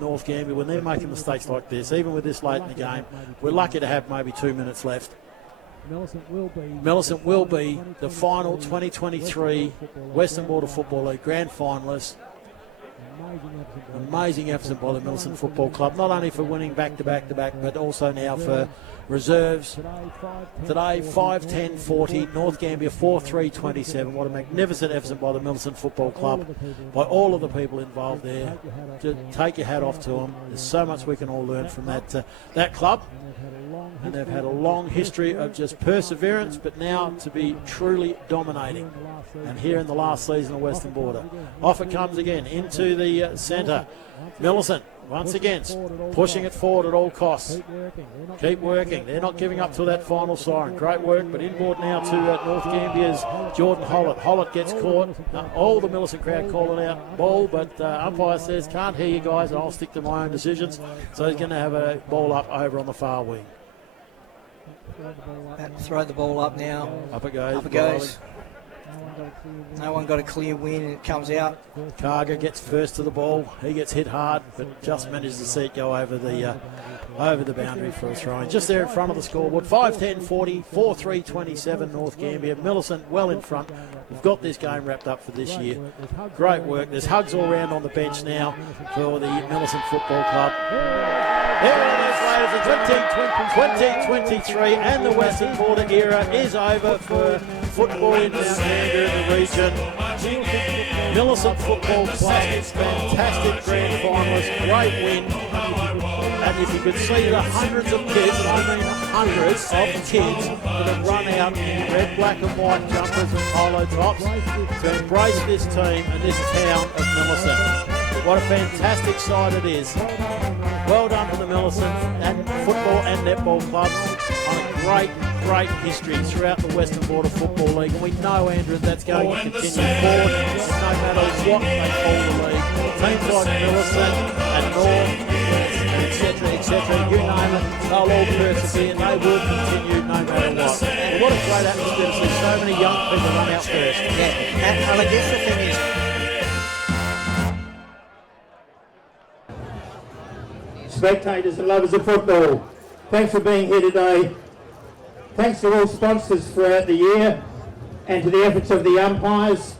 North Gambier, when they're making mistakes like this, even with this late in the game. We're lucky to have maybe 2 minutes left. Millicent will be the final 2023 Western Border Football League grand finalists. Amazing effort by the Millicent Football Club, not only for winning back-to-back, but also now for reserves. Today, 5-10-40, North Gambier 4-3-27. What a magnificent effort by the Millicent Football Club, by all of the people involved there. To take your hat off to them. There's so much we can all learn from that club. And they've had a long history of just perseverance, but now to be truly dominating. And here in the last season of Western Border. Off it comes again into the centre. Millicent, once again, pushing it forward at all costs. Keep working. They're not giving up till that final siren. Great work, but inboard now to North Gambier's Jordan Hollett. Hollett gets caught. All the Millicent crowd calling out ball, but umpire says, can't hear you guys, and I'll stick to my own decisions. So he's going to have a ball up over on the far wing. Throw the ball up now. Up it goes. Up it goes. No one got a clear win, and it comes out. Carger gets first to the ball. He gets hit hard, but just manages to see it go over the boundary for a throw. Just there in front of the scoreboard. 5-10-40, 4-3-27 North Gambier. Millicent well in front. We've got this game wrapped up for this year. Great work. There's hugs all around on the bench now for the Millicent Football Club. There it is, ladies and 2023, and the Western Border era is over for football in Mount Gambier in the region. Millicent Football Club, fantastic grand finalist, great win. And if you could see the hundreds of kids, and I mean hundreds of kids, that have run out in red, black and white jumpers and polo tops to embrace this team and this town of Millicent. What a fantastic sight it is. Well done to the Millicent and football and netball clubs on a great history throughout the Western Border Football League. And we know, Andrew, that's going to continue forward, no matter what they call the league. Teams like Millicent and North, etc., you name it, they'll all persevere and they will continue no matter what. But what a great atmosphere to see so many young people run out first. Yeah, and I guess the thing is, spectators and lovers of football, thanks for being here today. Thanks to all sponsors throughout the year and to the efforts of the umpires.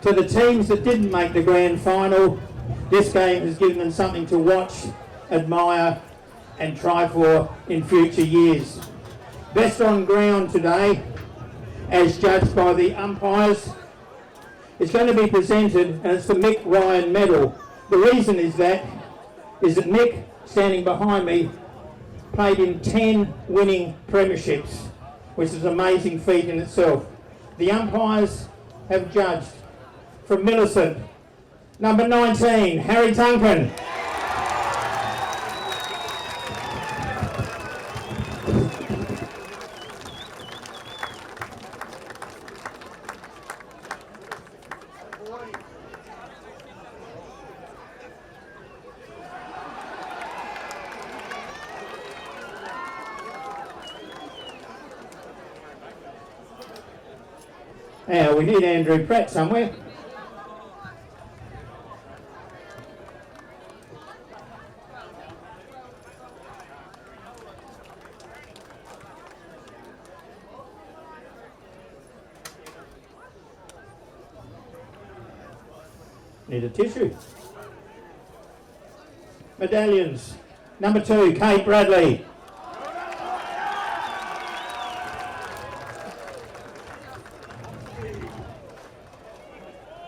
To the teams that didn't make the grand final, this game has given them something to watch, admire and try for in future years. Best on ground today, as judged by the umpires, is going to be presented, and it's the Mick Ryan Medal. The reason is that Mick, standing behind me, played in 10 winning premierships, which is an amazing feat in itself. The umpires have judged from Millicent, number 19, Harry Duncan. Now we need Andrew Pratt somewhere. Need a tissue. Medallions. Number 2, Kate Bradley.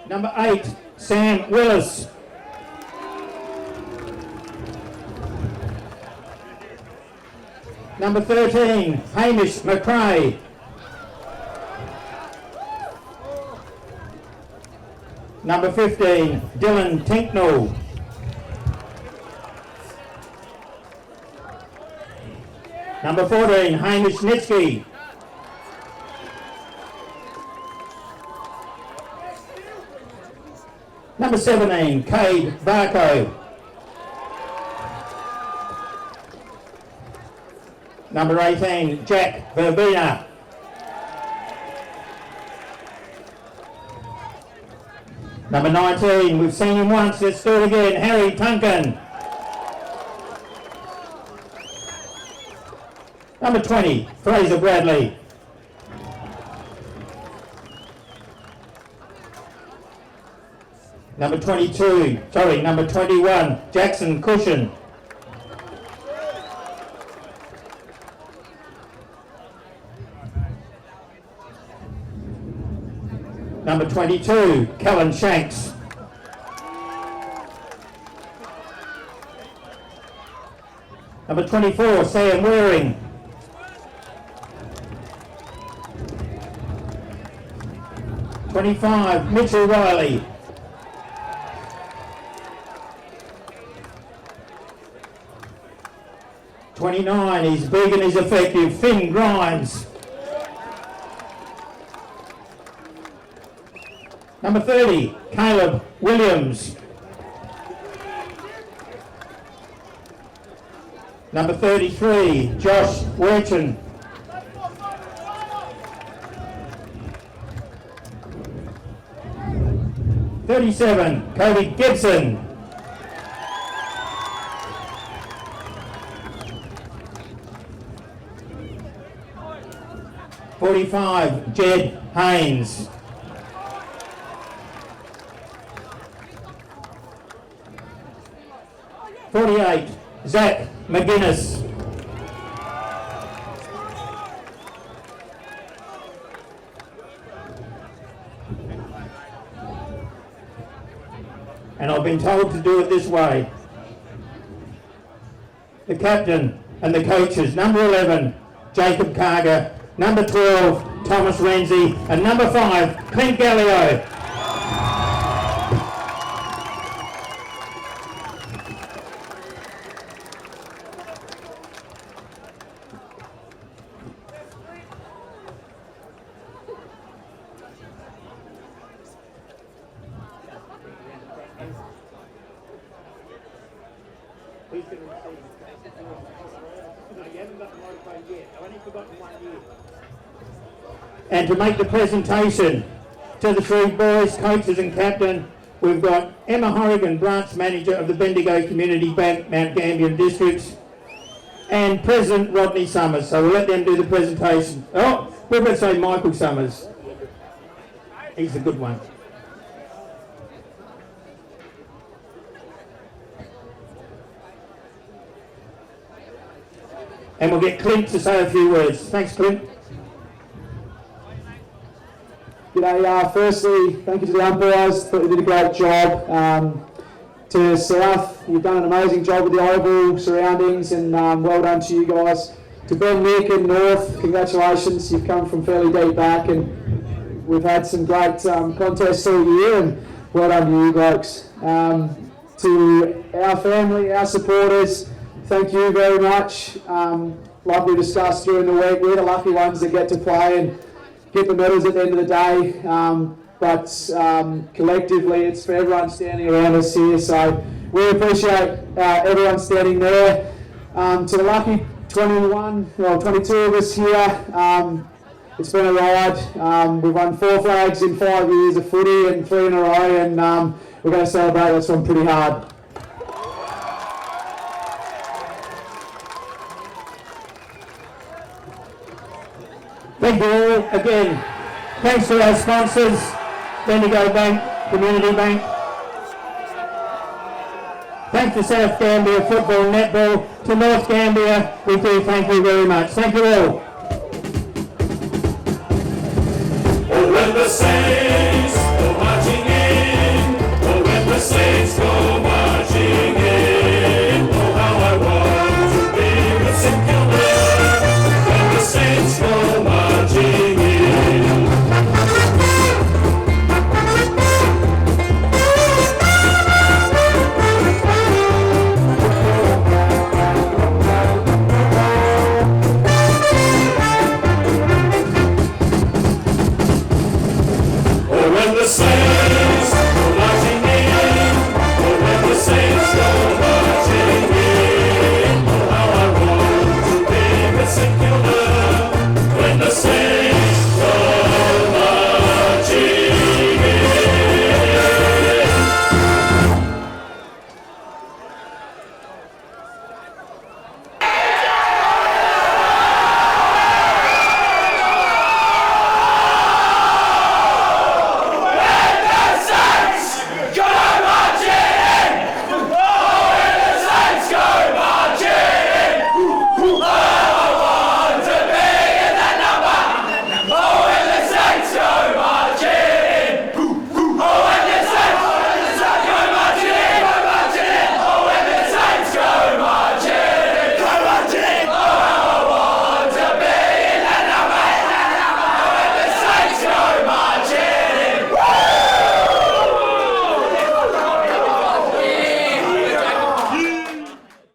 Number 8, Sam Willis. Number 13, Hamish McRae. Number 15, Dylan Tinknell. Number 14, Hamish Nitsky. Number 17, Cade Barco. Number 18, Jack Verbena. Number 19, we've seen him once, let's do it again, Harry Duncan. Number 20, Fraser Bradley. Number 21, Jackson Cushion. Number 22, Kellen Shanks. Number 24, Sam Waring. (25) Mitchell Riley. (29) He's big and he's effective, Finn Grimes. Number 30, Caleb Williams. Number 33, Josh Werchin. (37) Cody Gibson. (45) Jed Haynes. (48) Zach McGuinness. And I've been told to do it this way. The captain and the coaches, number 11, Jacob Carger, number 12, Thomas Renzi, and number 5, Clint Gallio. And to make the presentation to the three boys, coaches and captain, we've got Emma Horrigan, branch manager of the Bendigo Community Bank, Mount Gambier Districts, and President Rodney Summers. So we'll let them do the presentation. Oh, we're going to say Michael Summers. He's a good one. And we'll get Clint to say a few words. Thanks, Clint. G'day, firstly, thank you to the umpires, thought you did a great job. To South, you've done an amazing job with the oval surroundings, and well done to you guys. To Ben, Nick and North, congratulations, you've come from fairly deep back and we've had some great contests all year, and well done to you blokes. To our family, our supporters, thank you very much. Like we discussed during the week, we're the lucky ones that get to play and get the medals at the end of the day, but collectively it's for everyone standing around us here, so we appreciate everyone standing there. To the lucky 22 of us here, it's been a ride. We've won 4 flags in 5 years of footy and 3 in a row, and we're going to celebrate this one pretty hard. Thank you all again. Thanks to our sponsors, Bendigo Bank, Community Bank. Thanks to South Gambier Football and Netball. To North Gambier, we do thank you very much. Thank you all. When the same